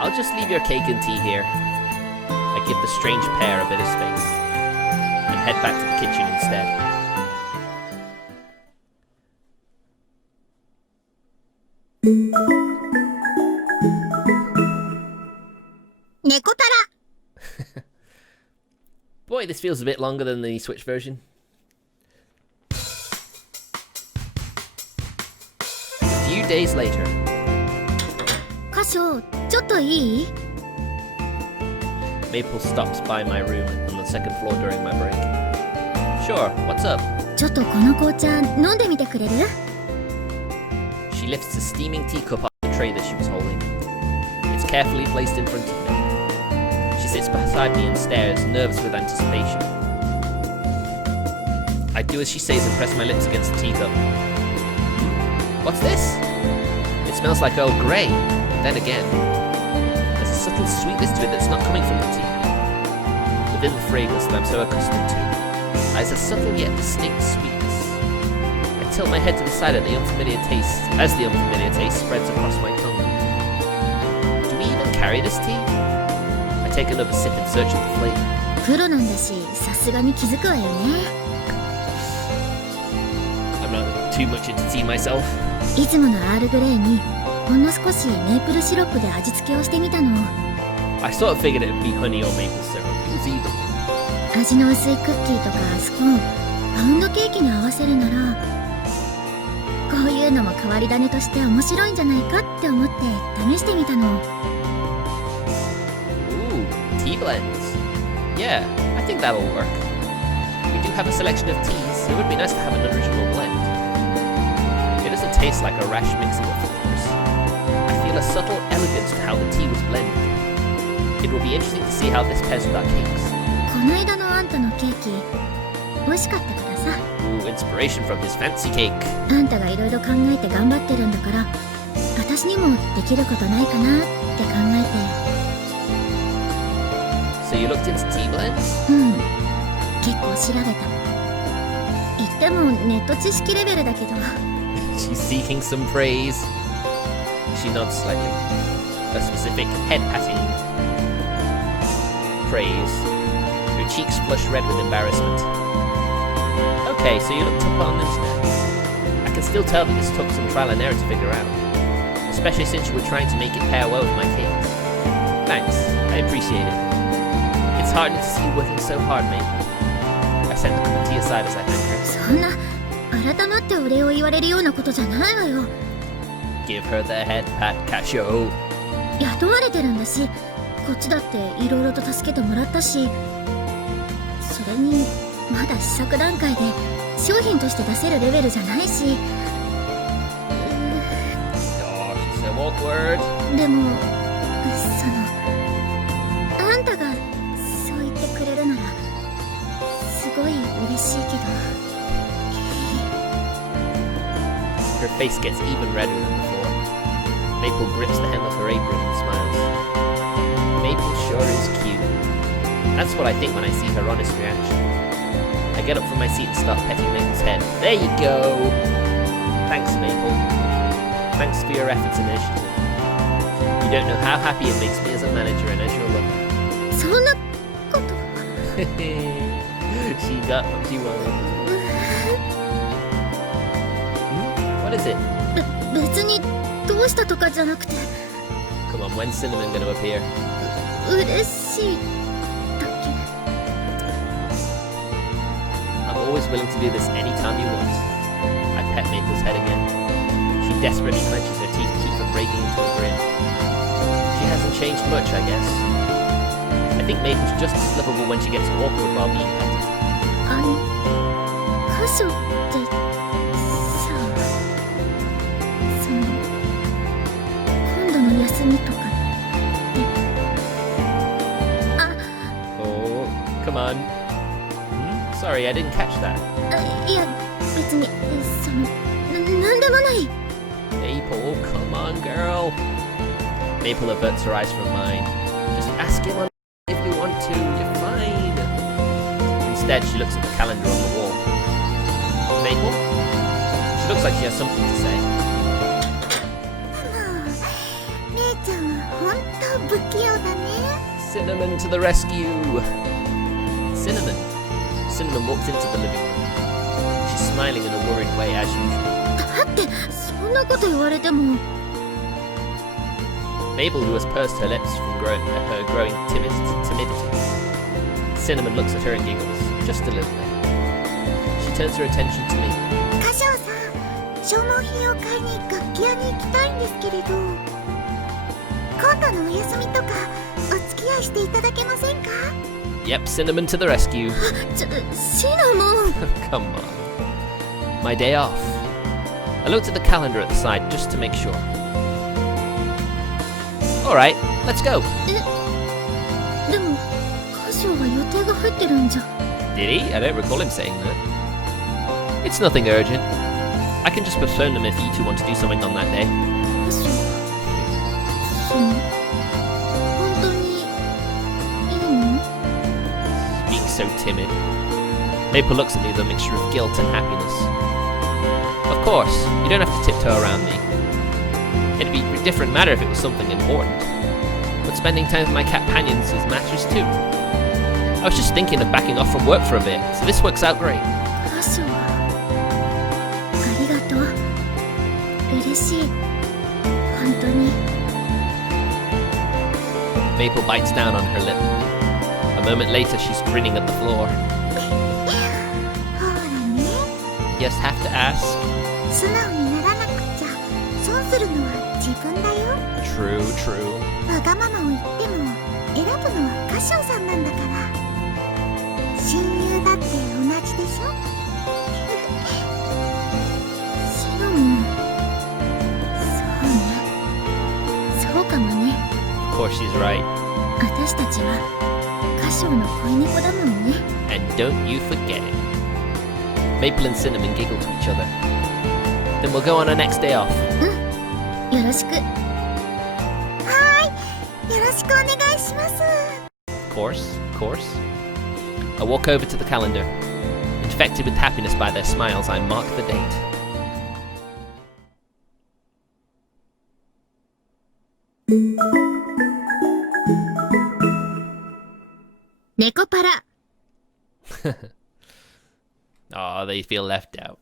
I'll just leave your cake and tea here. I give the strange pair a bit of space and head back to the kitchen instead. う。ネコパラ。 Boy, this feels a bit longer than the Switch version. A few days later. 歌唱、ちょっといい？ Maple stops by my room on the second floor during my break. Sure, what's up? ちょっとこの紅茶飲んでみてくれる？ She lifts a steaming teacup off the tray that she was holding. It's carefully placed in front of me. She sits beside me and stares, nervous with anticipation. I do as she says and press my lips against the teacup. What's this? It smells like Earl Grey. Then again, there's a subtle sweetness to it that's not coming from the tea. Within the fragrance that I'm so accustomed to, lies a subtle yet distinct sweetness. I tilt my head to the side at the unfamiliar taste, as the unfamiliar taste spreads across my tongue. Do we even carry this tea? I take another sip in search of the flavor. プロなんだし、さすがに気づくわよね。I'm not too much into tea myself. いつものアールグレーにほんの少しメープルシロップで味付けをしてみたの。 I sort of figured it would be honey or maple syrup. It was either. 味の薄いクッキーとかスコーン、パウンドケーキに合わせるなら、こういうのも変わり種として面白いんじゃないかって思って試してみたの。 Ooh, tea blends. Yeah, I think that'll work. We do have a selection of teas, so it would be nice to have an original blend. taste like a rash mixing of flavors. I feel a subtle elegance to how the tea was blended. It will be interesting to see how this pairs with our cakes. この間のあんたのケーキ美味しかったからさ。 Ooh, inspiration from his fancy cake. あんたがいろいろ考えて頑張ってるんだから、私にもできることないかなって考え So you looked into tea blends? て。うん、結構調べた。言ってもネット知識レベルだけど。 She's seeking some praise. She nods slightly. A specific head-patting praise. Her cheeks flush red with embarrassment. Okay, so you looked up on the internet. I can still tell that this took some trial and error to figure out. Especially since you were trying to make it pair well with my cakes. Thanks, I appreciate it. It's heartening to see you working so hard, mate. I set the cup of tea aside as I thanked her. そんな改まってお礼を言われるようなことじゃないわよ。 Give her the head pat, Casho. 雇われてるんだし、こっちだっていろいろと助けてもらったし、それにまだ試作段階で商品として出せるレベルじゃないし。 Oh, she's so awkward. でもあんたがそう言ってくれるならすごい嬉しいけど。 Her face gets even redder than before. Maple grips the hem of her apron and smiles. Maple sure is cute. That's what I think when I see her honest reaction. I get up from my seat and start petting Maple's head. There you go! Thanks, Maple. Thanks for your efforts and initiative. You don't know how happy it makes me as a manager and as your lover. そんなこと。 She got what she wanted. What is it? 別にどうしたとかじゃなくて。 Come on, when's Cinnamon gonna appear? 嬉しいだけ。 I'm always willing to do this anytime you want. I pet Maple's head again. She desperately clenches her teeth to keep from breaking into a grin. She hasn't changed much, I guess. I think Maple's just as livable when she gets awkward while being petted. 箇所ってさ、今度の休みとかって。 Oh, come on. Sorry, I didn't catch that. いや別になんでもない。 Maple, come on, girl. Maple averts her eyes from mine. Just ask him on if you want to. You're fine. Instead, she looks at the calendar on the wall. Maple? She looks like she has something to say. 姉ちゃんは本当不器用だね。 Cinnamon to the rescue. Cinnamon. Cinnamon walks into the living room. She's smiling in a worried way as usual. だってそんなこと言われても。 Mabel, who has pursed her lips from her growing timidity. Cinnamon looks at her and giggles, just a little bit. She turns her attention to me. 歌唱さん、消耗品を買いに楽器屋に行きたいんですけれど、今度のお休みとかお付き合いしていただけませんか？ Yep, Cinnamon to the rescue. シナモン。 Come on. My day off. I looked at the calendar at the side just to make sure. Alright, let's go. でも歌唱は予定が入ってるんじゃ。 Did he? I don't recall him saying that. It's nothing urgent. I can just postpone them if you two want to do something on that day. 歌唱本当にいいの？ Being so timid. Maple looks at me with a mixture of guilt and happiness. Of course, you don't have to tiptoe around me. It'd be a different matter if it was something important. But spending time with my companions matters too. I was just thinking of backing off from work for a bit, so this works out great. 歌唱ありがとう。嬉しい。本当に。 Maple bites down on her lip. A moment later, she's grinning at the floor. ほらね、 Just have to ask. 素直にならなくちゃ損するのは自分だよ。 True, true. わがままを言っても選ぶのは歌唱さんなんだから。親友だって同じでしょ。シナモン course she's right. 私たちは歌唱の恋猫だもんね。 And don't you forget it. Maple and Cinnamon giggle to each other. Then we'll go on our next day off. よろしく。よろしくお願いします。 Course. I walk over to the calendar. Infected with happiness by their smiles, I mark the date. ネコパラ。Oh, they feel left out.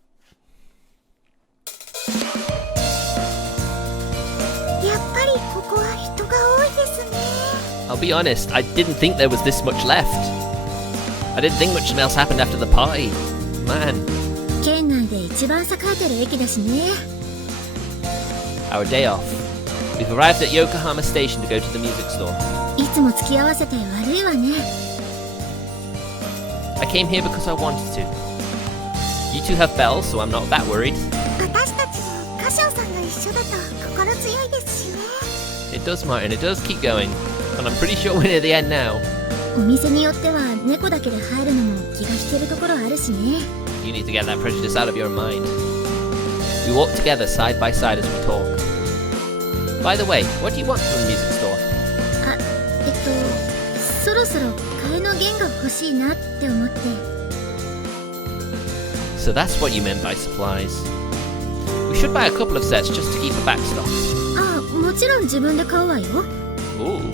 やっぱりここは人が多いですね。 I'll be honest, I didn't think there was this much left. I didn't think much else happened after the party. Man, 県内で一番栄えてる駅だしね。 our day off. We've arrived at Yokohama Station to go to the music store. いつも付き合わせて悪いわね。 I came here because I wanted to. You two have bells, so I'm not that worried. 私たちも歌唱さんが一緒だと心強いですしね。 It does, Martin, it does keep going. And I'm pretty sure we're near the end now. お店によっては猫だけで入るのも気が引けるところあるしね。 You need to get that prejudice out of your mind. We walk together side by side as we talk. By the way, what do you want from the music store? あ、そろそろ替えの弦が欲しいなって思って。 So that's what you meant by supplies. We should buy a couple of sets just to keep a backstop. あ、もちろん自分で買うわよ。 Ooh,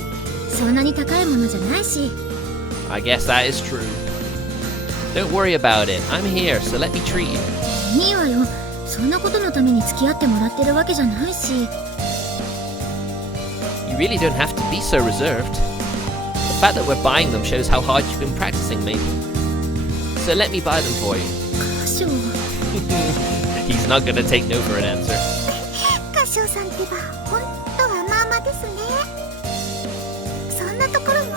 そんなに高いものじゃないし。 I guess that is true. Don't worry about it. I'm here, so let me treat you. いいわよ。そんなことのために付き合ってもらってるわけじゃないし。 You really don't have to be so reserved. The fact that we're buying them shows how hard you've been practicing, Maple. So let me buy them for you. 歌唱。 He's not gonna take no for an answer. 歌唱さんってばほんと甘々ですね。そんなところも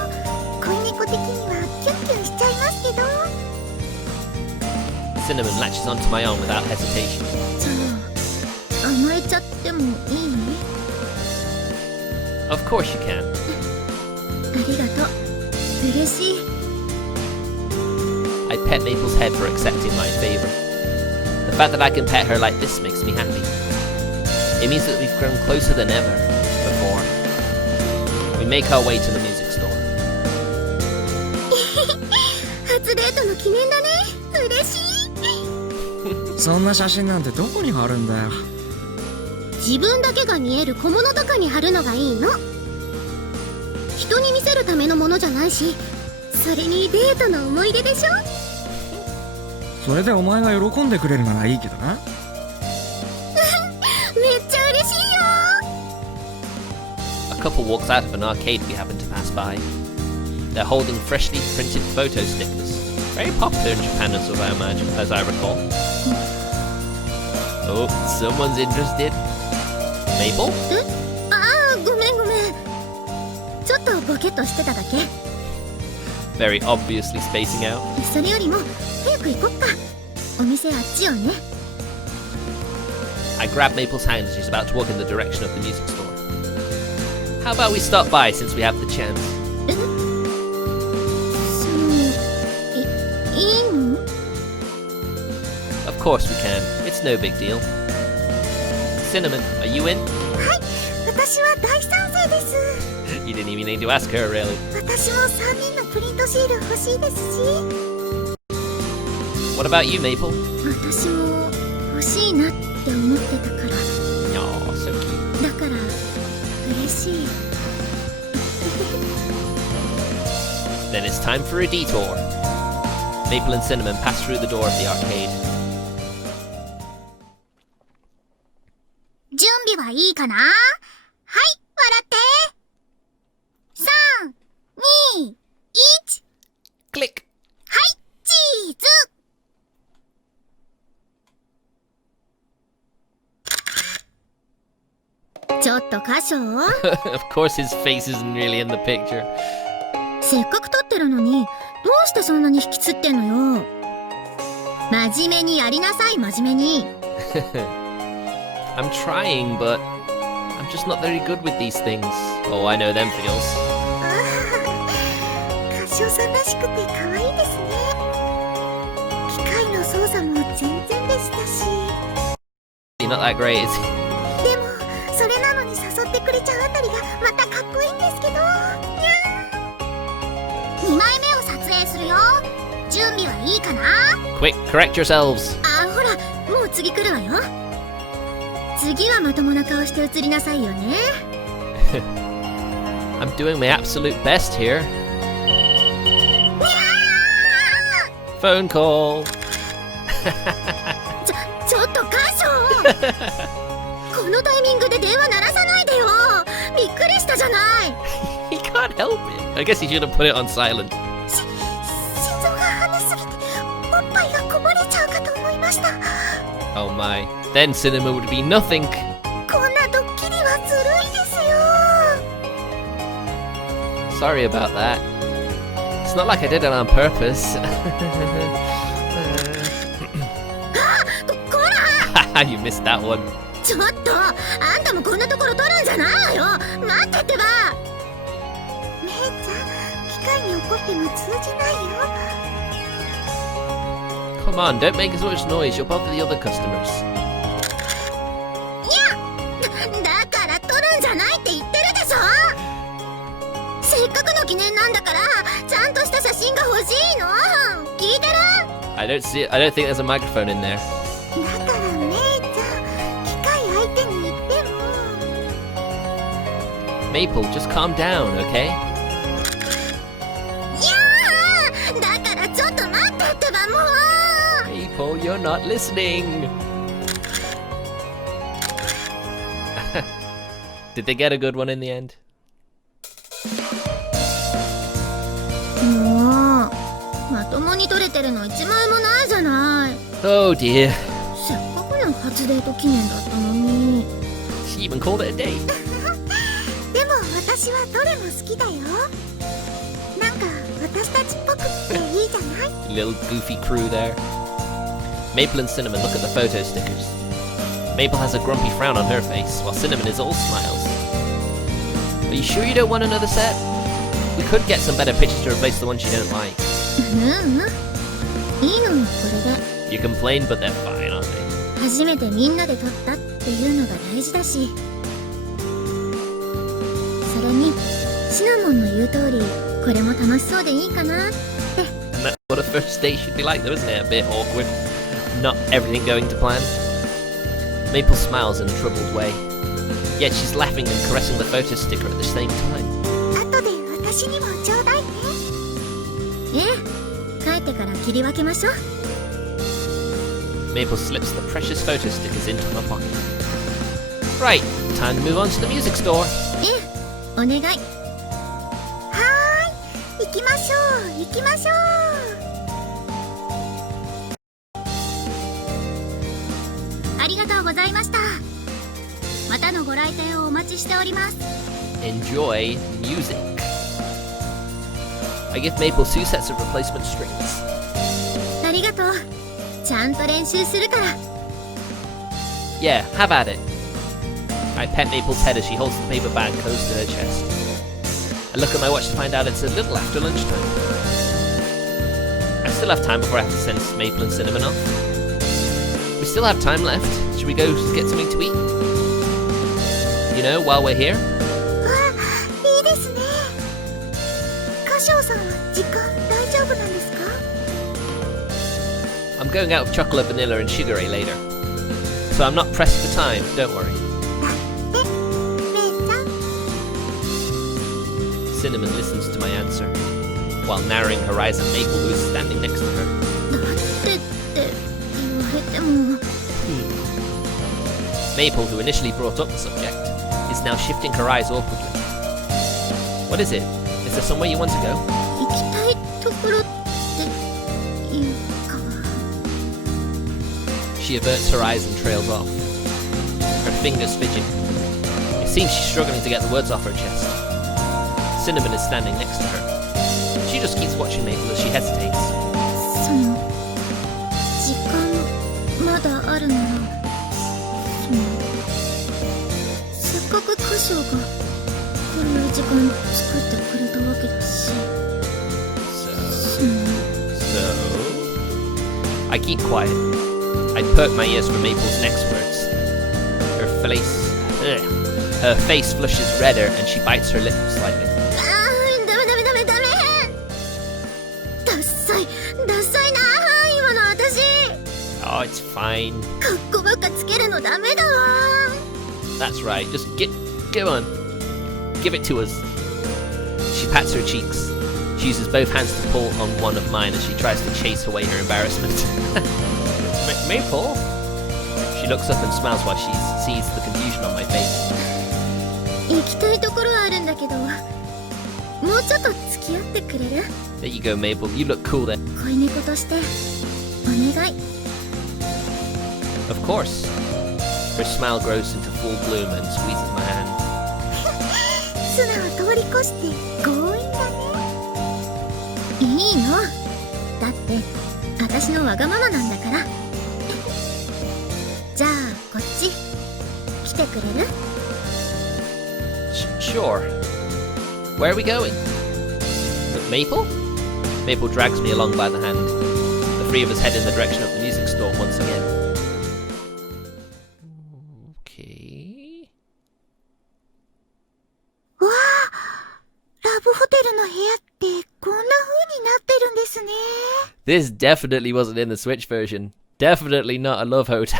恋猫的にはキュンキュンしちゃいますけど。 Cinnamon latches onto my arm without hesitation. じゃあ甘えちゃってもいいの？ Of course you can. ありがとう。嬉しい。 I pet Maple's head for accepting my favor. The fact that I can pet her like this makes me happy. It means that we've grown closer than ever before. We make our way to the music store. 初デートの記念だね。嬉しい。そんな写真なんてどこに貼るんだよ。自分だけが見える小物とかに貼るのがいいの。人に見せるためのものじゃないし、それにデートの思い出でしょ。それでお前が喜んでくれるならいいけどな。めっちゃ嬉しいよ。 A couple walks out of an arcade we happen to pass by. They're holding freshly printed photo stickers. Very popular in Japan, as I imagine, as I recall. Oh, someone's interested. Maple? ああ、ごめん。ちょっとボケっとしてただけ。 Very obviously spacing out. それよりも早く行こっか。お店あっちよね。 I grab Maple's hand as she's about to walk in the direction of the music store. How about we stop by since we have the chance? いいの？ Of course we can. It's no big deal. Cinnamon, are you in? はい、私は大賛成です。 You didn't even need to ask her, really. 私も3人のプリントシール欲しいですし。 What about you, Maple? 私も欲しいなって思ってたから。 Oh, so cute. だから嬉しい。 Then it's time for a detour. Maple and Cinnamon pass through the door of the arcade. 準備はいいかな？はい、笑って。3、2、1。 Click! はい、チーズ。ちょっと歌唱。 Of course his face isn't really in the picture. せっかく撮ってるのにどうしてそんなに引きつってんのよ。真面目にやりなさい、真面目に。 I'm trying, but I'm just not very good with these things. Oh, I know them feels. カシオさんらしくて可愛いですね。機械の操作も全然でしたし。 You're not that great, is he? でもそれなのに誘ってくれちゃうあたりがまたかっこいいんですけど。2枚目を撮影するよ。準備はいいかな？ Quick, correct yourselves. あ、ほら、もう次来るわよ。次はまともな顔して映りなさいよね。I'm doing my absolute best here. Phone call. ちょっとカショこのタイミングで電話鳴らさないでよ。びっくりしたじゃない。He can't help it. I guess he should have put it on silent. 心臓が跳ねすぎておっぱいがこぼれちゃうかと思いました。 Oh my. Then cinema would be nothing. こんなドッキリはずるいですよ。 Sorry about that. It's not like I did it on purpose. こら You missed that one. ちょっとあんたもこんなところ取るんじゃないわよ。待ってってば。姉ちゃん、機械に怒っても通じないよ。 Come on, don't make as much noise. You'll bother the other customers. だから取るんじゃないって言ってるでしょ。せっかくの記念なんだからちゃんとした写真が欲しいの。聞いてる？ I don't see it. I don't think there's a microphone in there. だから姉ちゃん、機械相手に言っても。 Maple, just calm down, okay? いやー、だからちょっと待ってってばもう。 Maple, you're not listening. Did they get a good one in the end? もうまともに撮れてるの1枚もないじゃない。 Oh dear. せっかくの初デート記念だったのに。 She even called it a date. でも私はどれも好きだよ。なんか私たちっぽくっていいじゃない？ Little goofy crew there. Maple and Cinnamon look at the photo stickers. Maple has a grumpy frown on her face, while Cinnamon is all smiles. Are you sure you don't want another set? We could get some better pictures to replace the ones you don't like. いいのこれで。 You complain, but they're fine, aren't they? 初めてみんなで撮ったっていうのが大事だし。それにシナモンの言う通りこれも楽しそうでいいかなって。 And that's what a first date should be like, though, isn't it? A bit awkward. Not everything going to plan. Maple smiles in a troubled way. Yet she's laughing and caressing the photo sticker at the same time. 後で私にもちょうだいね。帰ってから切り分けましょう。 Maple slips the precious photo stickers into her pocket. Right, time to move on to the music store. お願い。はーい、行きましょう行きましょう。ありがとうございました。またのご来店をお待ちしております。 Enjoy music. I give Maple 2 sets of replacement strings. ありがとう。ちゃんと練習するから。 Yeah, have at it. I pet Maple's head as she holds the paper bag close to her chest. I look at my watch to find out it's a little after lunchtime. I still have time before I have to send Maple and Cinnamon off. We still have time left. Should we go get something to eat? You know, while we're here? わあ、いいですね。カシオさんは時間大丈夫なんですか？ I'm going out with chocolate, vanilla, and sugar ray later. So I'm not pressed for time, don't worry. だって姉ちゃん。 Cinnamon listens to my answer, while narrowing her eyes at Maple, who is standing next to her. だってって言われても。Maple, who initially brought up the subject, is now shifting her eyes awkwardly. What is it? Is there somewhere you want to go? 行きたいところっていうか。 She averts her eyes and trails off. Her fingers fidget. It seems she's struggling to get the words off her chest. Cinnamon is standing next to her. She just keeps watching Maple as she hesitates. その時間まだあるなら、せっかかく歌唱がこんな時間作ってくれたわけだし。So, I keep quiet. I perk my ears for Maple's next words. Her face flushes redder and she bites her lip slightly. ダメダメダメダメ。ダッサいダッサいな今の私。Oh, it's fine. かっこばっかつけるのダメだわ。 That's right. Just go on. Give it to us. She pats her cheeks. She uses both hands to pull on one of mine as she tries to chase away her embarrassment. Maple? She looks up and smiles while she sees the confusion on my face. 行きたいところはあるんだけど、もうちょっと付き合ってくれる？ There you go, Maple. You look cool there. 恋猫としてお願い。 Of course. Her smile grows into full bloom and squeezes my hand. 素直通り越して強引だね。いいの。だって私のわがままなんだから。じゃあこっち来てくれる？ Sure. Where are we going? Maple? Maple drags me along by the hand. The three of us head in the direction of the music store once again. Okay. わあ、ラブホテルの部屋ってこんな風になってるんですね。 This definitely wasn't in the Switch version. Definitely not a love hotel.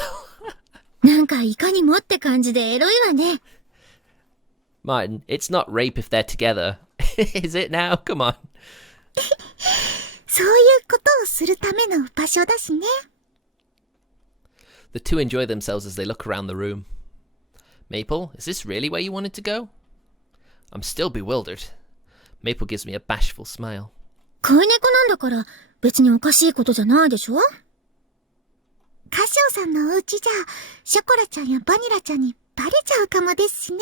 なんかいかにもって感じでエロいわね。 Martin, it's not rape if they're together. Is it now? Come on. そういうことをするための場所だしね。 The two enjoy themselves as they look around the room. Maple, is this really where you wanted to go? I'm still bewildered. Maple gives me a bashful smile. 飼い猫なんだから別におかしいことじゃないでしょ？カシオさんのお家じゃショコラちゃんやバニラちゃんにバレちゃうかもですしね。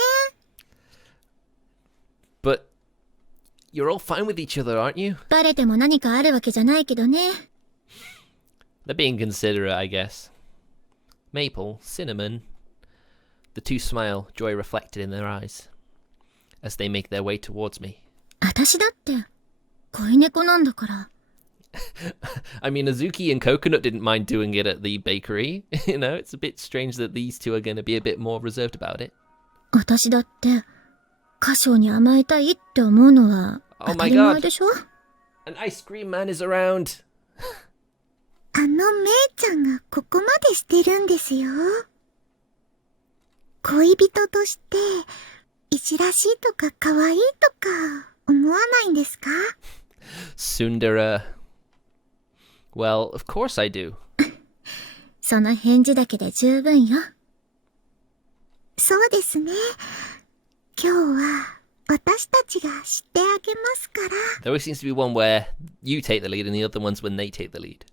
But you're all fine with each other, aren't you? バレても何かあるわけじゃないけどね。 They're being considerate, I guess. Maple, Cinnamon. The two smile, joy reflected in their eyes, as they make their way towards me. 私だって飼い猫なんだから。I mean, Azuki and Coconut didn't mind doing it at the bakery. You know, it's a bit strange that these two are going to be a bit more reserved about it. 私だって歌唱に甘えたいって思うのは当たり前でしょ？ An ice cream man is around. あのメイちゃんがここまでしてるんですよ。恋人としていじらしいとか可愛いとか思わないんですか？ Sundara. Well, of course I do. その返事だけで十分よ。そうですね。今日は私たちが知ってあげますから。 There always seems to be one where you take the lead and the other one's when they take the lead.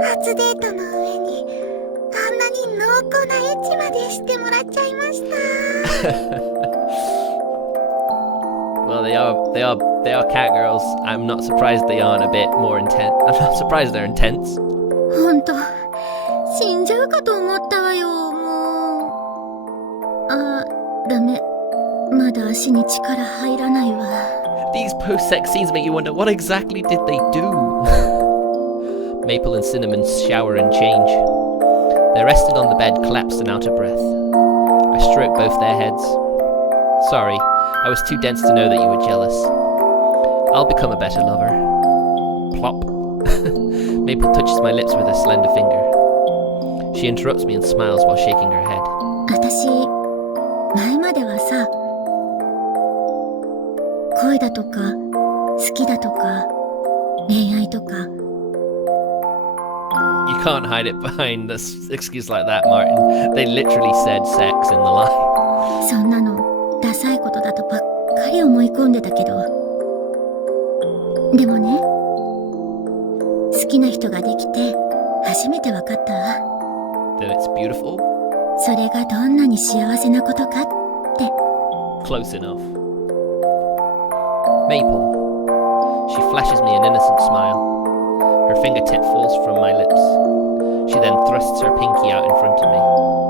初デートの上にあんなに濃厚なエッチまでしてもらっちゃいました。Well, they are cat girls. I'm not surprised they aren't a bit more intense. I'm not surprised they're intense. ほんと死んじゃうかと思ったわよ。もうダメ。まだ足に力入らないわ。 These post-sex scenes make you wonder what exactly did they do? Maple and Cinnamon shower and change. They're rested on the bed, collapsed and out of breath. I stroke both their heads. Sorry, I was too dense to know that you were jealous. I'll become a better lover. Plop. Maple touches my lips with her slender finger. She interrupts me and smiles while shaking her head. 私前まではさ、恋だとか好きだとか恋愛とか You can't hide it behind this excuse like that, Martin. They literally said sex in the line. そんなのダサいことだとばっかり思い込んでたけど、でもね、好きな人ができて初めて分かったわ。 Then it's beautiful. それがどんなに幸せなことかって。 Close enough. Maple. She flashes me an innocent smile. Her fingertip falls from my lips. She then thrusts her pinky out in front of me.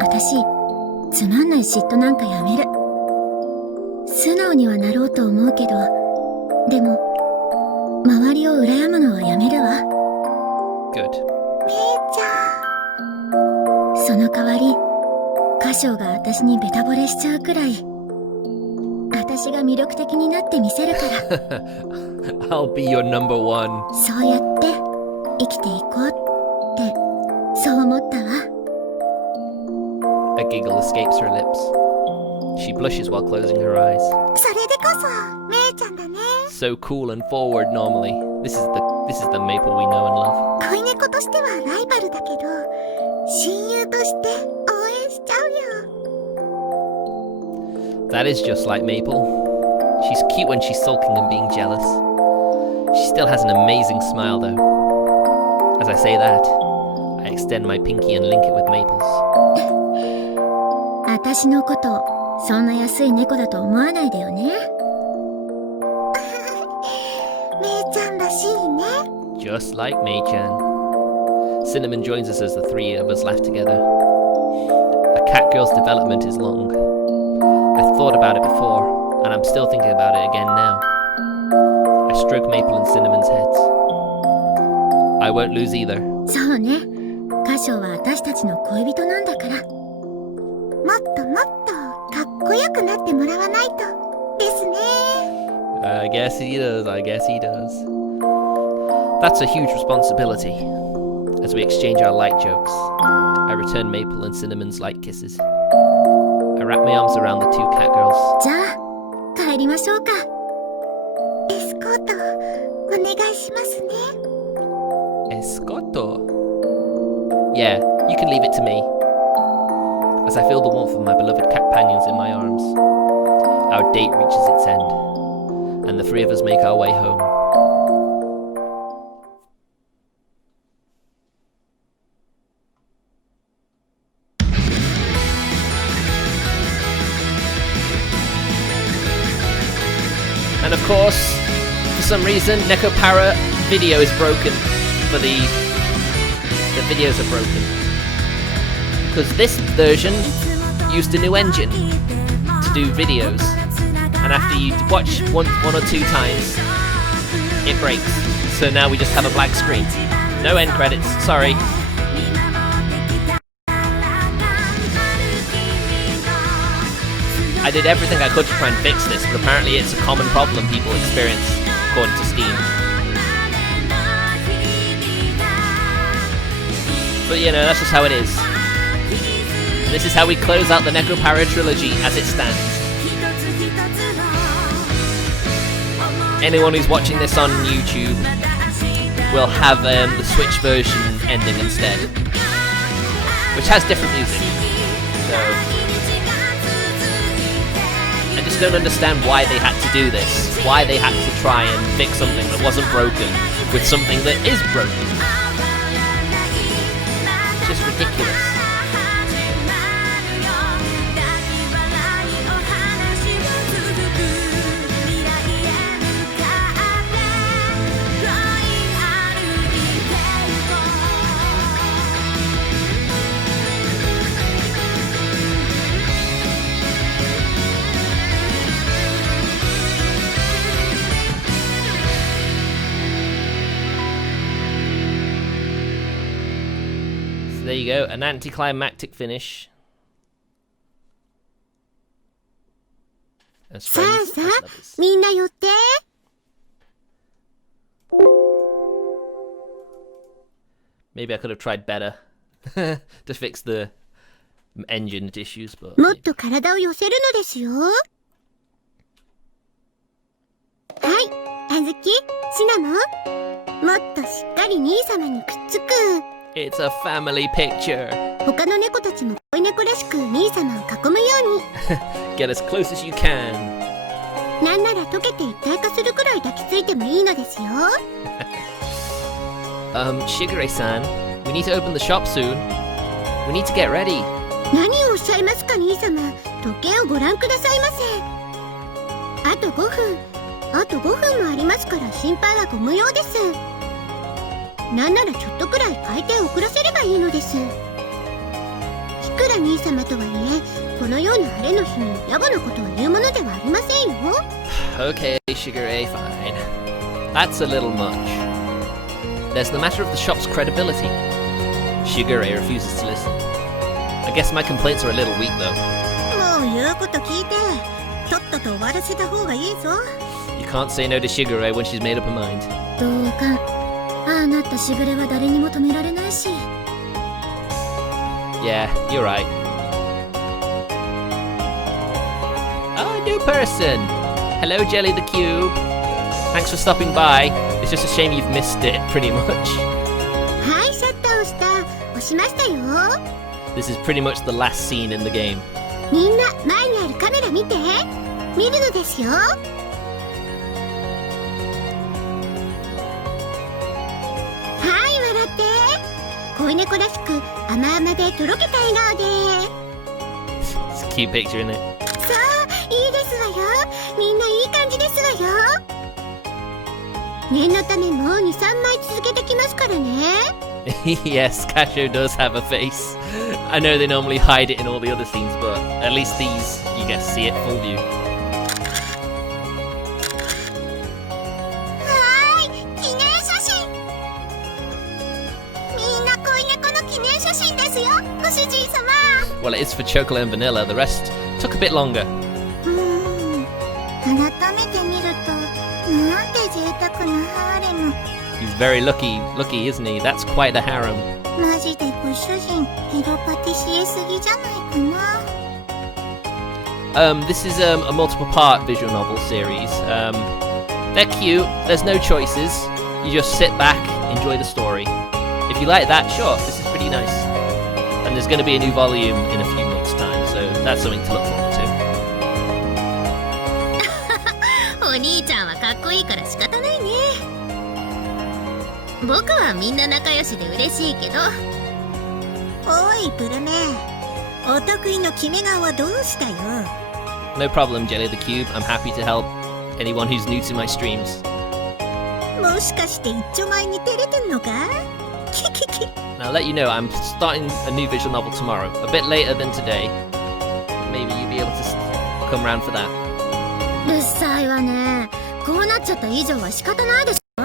私、つまんない嫉妬なんかやめる。素直にはなろうと思うけど、でも、周りを羨むのはやめるわ。Good. めいちゃん。その代わり、歌唱が私にベタ惚れしちゃうくらい、私が魅力的になってみせるから。I'll be your number one. そうやって生きていこうってそう思ったわ。 A giggle escapes her lips. She blushes while closing her eyes. それでこそめいちゃんだね。 So cool and forward normally. This is the Maple we know and love. 恋猫としてはライバルだけど親友として応援しちゃうよ。 That is just like Maple. She's cute when she's sulking and being jealous. She still has an amazing smile though. As I say that, I extend my pinky and link it with Maple's. 私のことそんな安い猫だと思わないでよね。めいちゃんらしいね。 Just like Mei-chan. Cinnamon joins us as the three of us laugh together. A cat girl's development is long. I've thought about it before, and I'm still thinking about it again now. I stroke Maple and Cinnamon's heads. I won't lose either. そうね。歌唱は私たちの恋人なんだから。もっともっとかっこよくなってもらわないとですね。 I guess he does, I guess he does. That's a huge responsibility. As we exchange our light jokes, I return Maple and Cinnamon's light kisses. I wrap my arms around the two cat girls. じゃあ帰りましょうか。エスコートお願いしますね。 Escoto? Yeah, you can leave it to me. As I feel the warmth of my beloved companions in my arms, our date reaches its end, and the three of us make our way home. And of course, for some reason, Nekopara video is broken. For the videos are broken because this version used a new engine to do videos, and after you watch one or two times, it breaks. So now we just have a black screen. No end credits. Sorry. I did everything I could to try and fix this, but apparently it's a common problem people experience, according to Steam. But you know, that's just how it is. This is how we close out the Nekopara trilogy as it stands. Anyone who's watching this on YouTube will have the Switch version ending instead, which has different music. So I just don't understand why they had to do this. Why they had to try and fix something that wasn't broken with something that is broken. It's just ridiculous. There you go, an anticlimactic finish. As さあ friends, さ as あ lovers. みんな寄って。 Maybe I could have tried better to fix the engine issues, but もっと体を寄せるのですよ。はい、あずき、シナモン、もっとしっかり兄様にくっつく。 it's a family picture. 他の猫たちも恋猫らしく兄様を囲むように。 Get as close as you can. なんなら溶けて一体化するくらい抱きついてもいいのですよ。 Shigure-san, we need to open the shop soon. We need to get ready. 何をおっしゃいますか兄様。時計をご覧くださいませ。あと5分。あと5分もありますから心配はご無用です。なんならちょっとくらい回転を遅らせればいいのです。いくら兄様とはいえ、このような晴れの日に野暮なことを言うものではありませんよ。Okay, Shigure, fine. That's a little much. There's the matter of the shop's credibility. Shigure refuses to listen. I guess my complaints are a little weak, though. もう言うこと聞いて、とっとと終わらせた方がいいぞ。You can't say no to Shigure when she's made up her mind. 同感。ああなったしぐれは誰にも止められないし。Yeah, you're right. Oh, a new person! Hello, Jelly the Cube. Thanks for stopping by. It's just a shame you've missed it, pretty much. はい、シャッターを押しましたよ。 This is pretty much the last scene in the game. みんな前にあるカメラ見て。見るのですよ。はい笑って。恋猫らしく甘々でとろけた笑顔で。 It's a cute picture, isn't it? そういいですわよ。みんないい感じですわよ。念のためもう 2,3 枚続けてきますからね。Yes, Casio does have a face. I know they normally hide it in all the other scenes, but at least these, you get to see it full view. はーい、記念写真。みんな恋猫の記念写真ですよ、ご主人様。 Well, it is for chocolate and vanilla. The rest took a bit longer. 改めて見ると、なんて贅沢なハーレム。 He's very lucky, isn't he? That's quite the harem. マジでご主人、ヘロパティシエすぎじゃないかな。This is a multiple part visual novel series. They're cute, there's no choices. You just sit back, enjoy the story. If you like that, sure, this is pretty nice. And there's going to be a new volume in a few months' time, so that's something to look forward to. お兄ちゃんはかっこいいから仕方ないね。僕はみんな仲良しで嬉しいけど。おいブルメ、お得意の決め顔はどうしたよ。 No problem, Jelly the Cube. I'm happy to help anyone who's new to my streams. もしかして一丁前に照れてんのか。キキキ。 Now, I'll let you know, I'm starting a new visual novel tomorrow. A bit later than today. Maybe you'll be able to come round for that. うっさいわね。こうなっちゃった以上は仕方ないでしょ。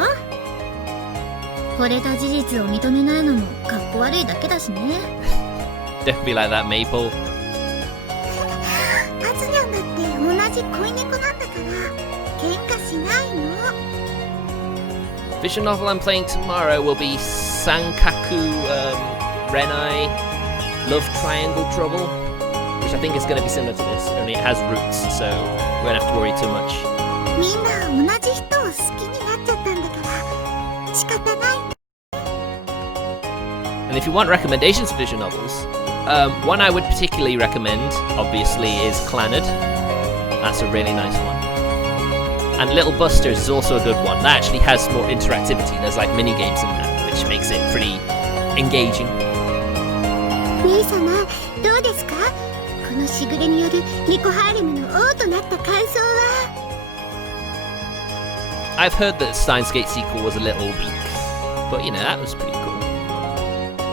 惚れた事実を認めないのもかっこ悪いだけだしね。Don't be like that, Maple. アツニャンだって同じ恋猫なんだから喧嘩しないの。 Visual novel I'm playing tomorrow will be Sankaku Renai Love Triangle Trouble, which I think is going to be similar to this, only it has roots, so we won't have to worry too much. みんな同じ人を好きになっちゃったんだから仕方ない。 And if you want recommendations for visual novels, one I would particularly recommend, obviously, is Clannad. That's a really nice one. And Little Busters is also a good one. That actually has more interactivity. There's like mini games in that, which makes it pretty engaging. 兄様どうですか。このしぐれによる猫ハーレムの王となった感想は。 I've heard that Steins Gate sequel was a little weak, but you know, that was pretty cool.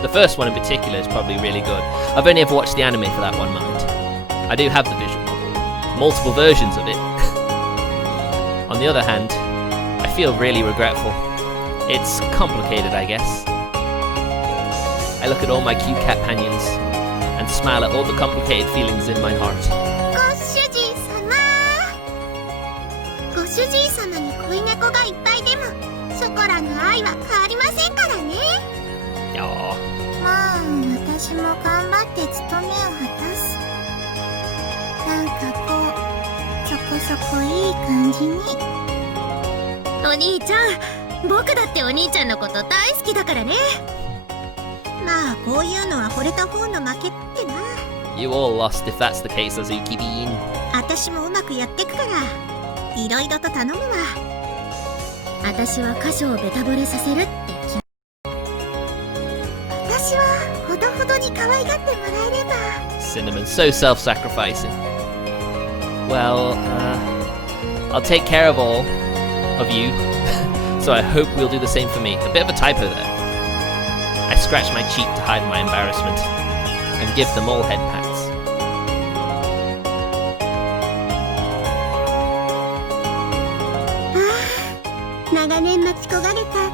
The first one in particular is probably really good. I've only ever watched the anime for that one, mind. I do have the visual novel, multiple versions of it. On the other hand, I feel really regretful. It's complicated, I guess. I look at all my cute cat panions and smile at all the complicated feelings in my heart. ご主人様に恋猫がいっぱいでもショコラの愛は変わりませんからね。 Aww. まあ私も頑張って務めを果たす。なんかこうそこそこいい感じに。お兄ちゃん、僕だってお兄ちゃんのこと大好きだからね。まあこういうのは惚れた方の負けってな。 You all lost if that's the case, Azuki Bean. 私もうまくやってくからいろいろと頼むわ。私は箇所をベタ惚れさせるって決め。私はほどほどに可愛がってもらえれば。 Cinnamon, so self-sacrificing. Well, I'll take care of all of you. So I hope we'll do the same for me. A bit of a typo there. I scratch my cheek to hide my embarrassment and give them all head pats. 長年待ち焦がれた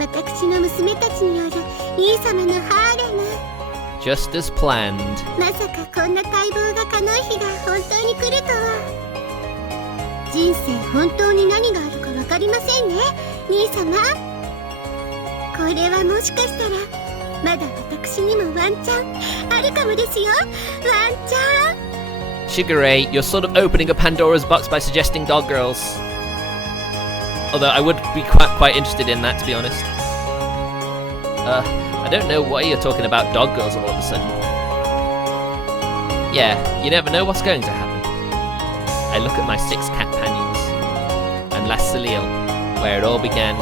私の娘たちによる兄様のハーレム。 Just as planned. まさかこんな待望が叶う日が本当に来るとは。人生本当に何があるか分かりませんね、兄様。これはもしかしたらまだ私にもワンチャンあるかもですよ。ワンチャン。 Shigure, you're sort of opening a Pandora's box by suggesting dog girls. Although I would be quite interested in that, to be honest. I don't know why you're talking about dog girls all of a sudden. Yeah, you never know what's going to happen. I look at my 6 cat panions and La Soleil, where it all began,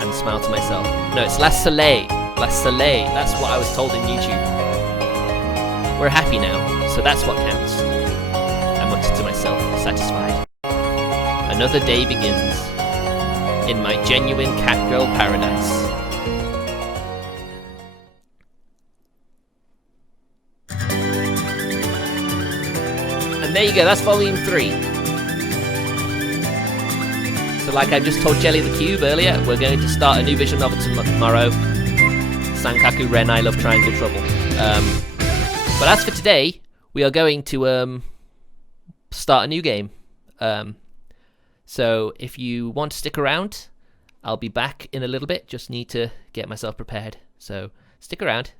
and smile to myself. No, it's La Soleil. La Soleil. That's what I was told in YouTube. We're happy now, so that's what counts. I muttered to myself, satisfied. Another day begins in my genuine catgirl paradise. And there you go, that's volume 3. So like I just told Jelly the Cube earlier, we're going to start a new visual novel tomorrow. Sankaku Ren I Love Triangle Trouble. But as for today, we are going to start a new game. So if you want to stick around, I'll be back in a little bit. Just need to get myself prepared. So stick around.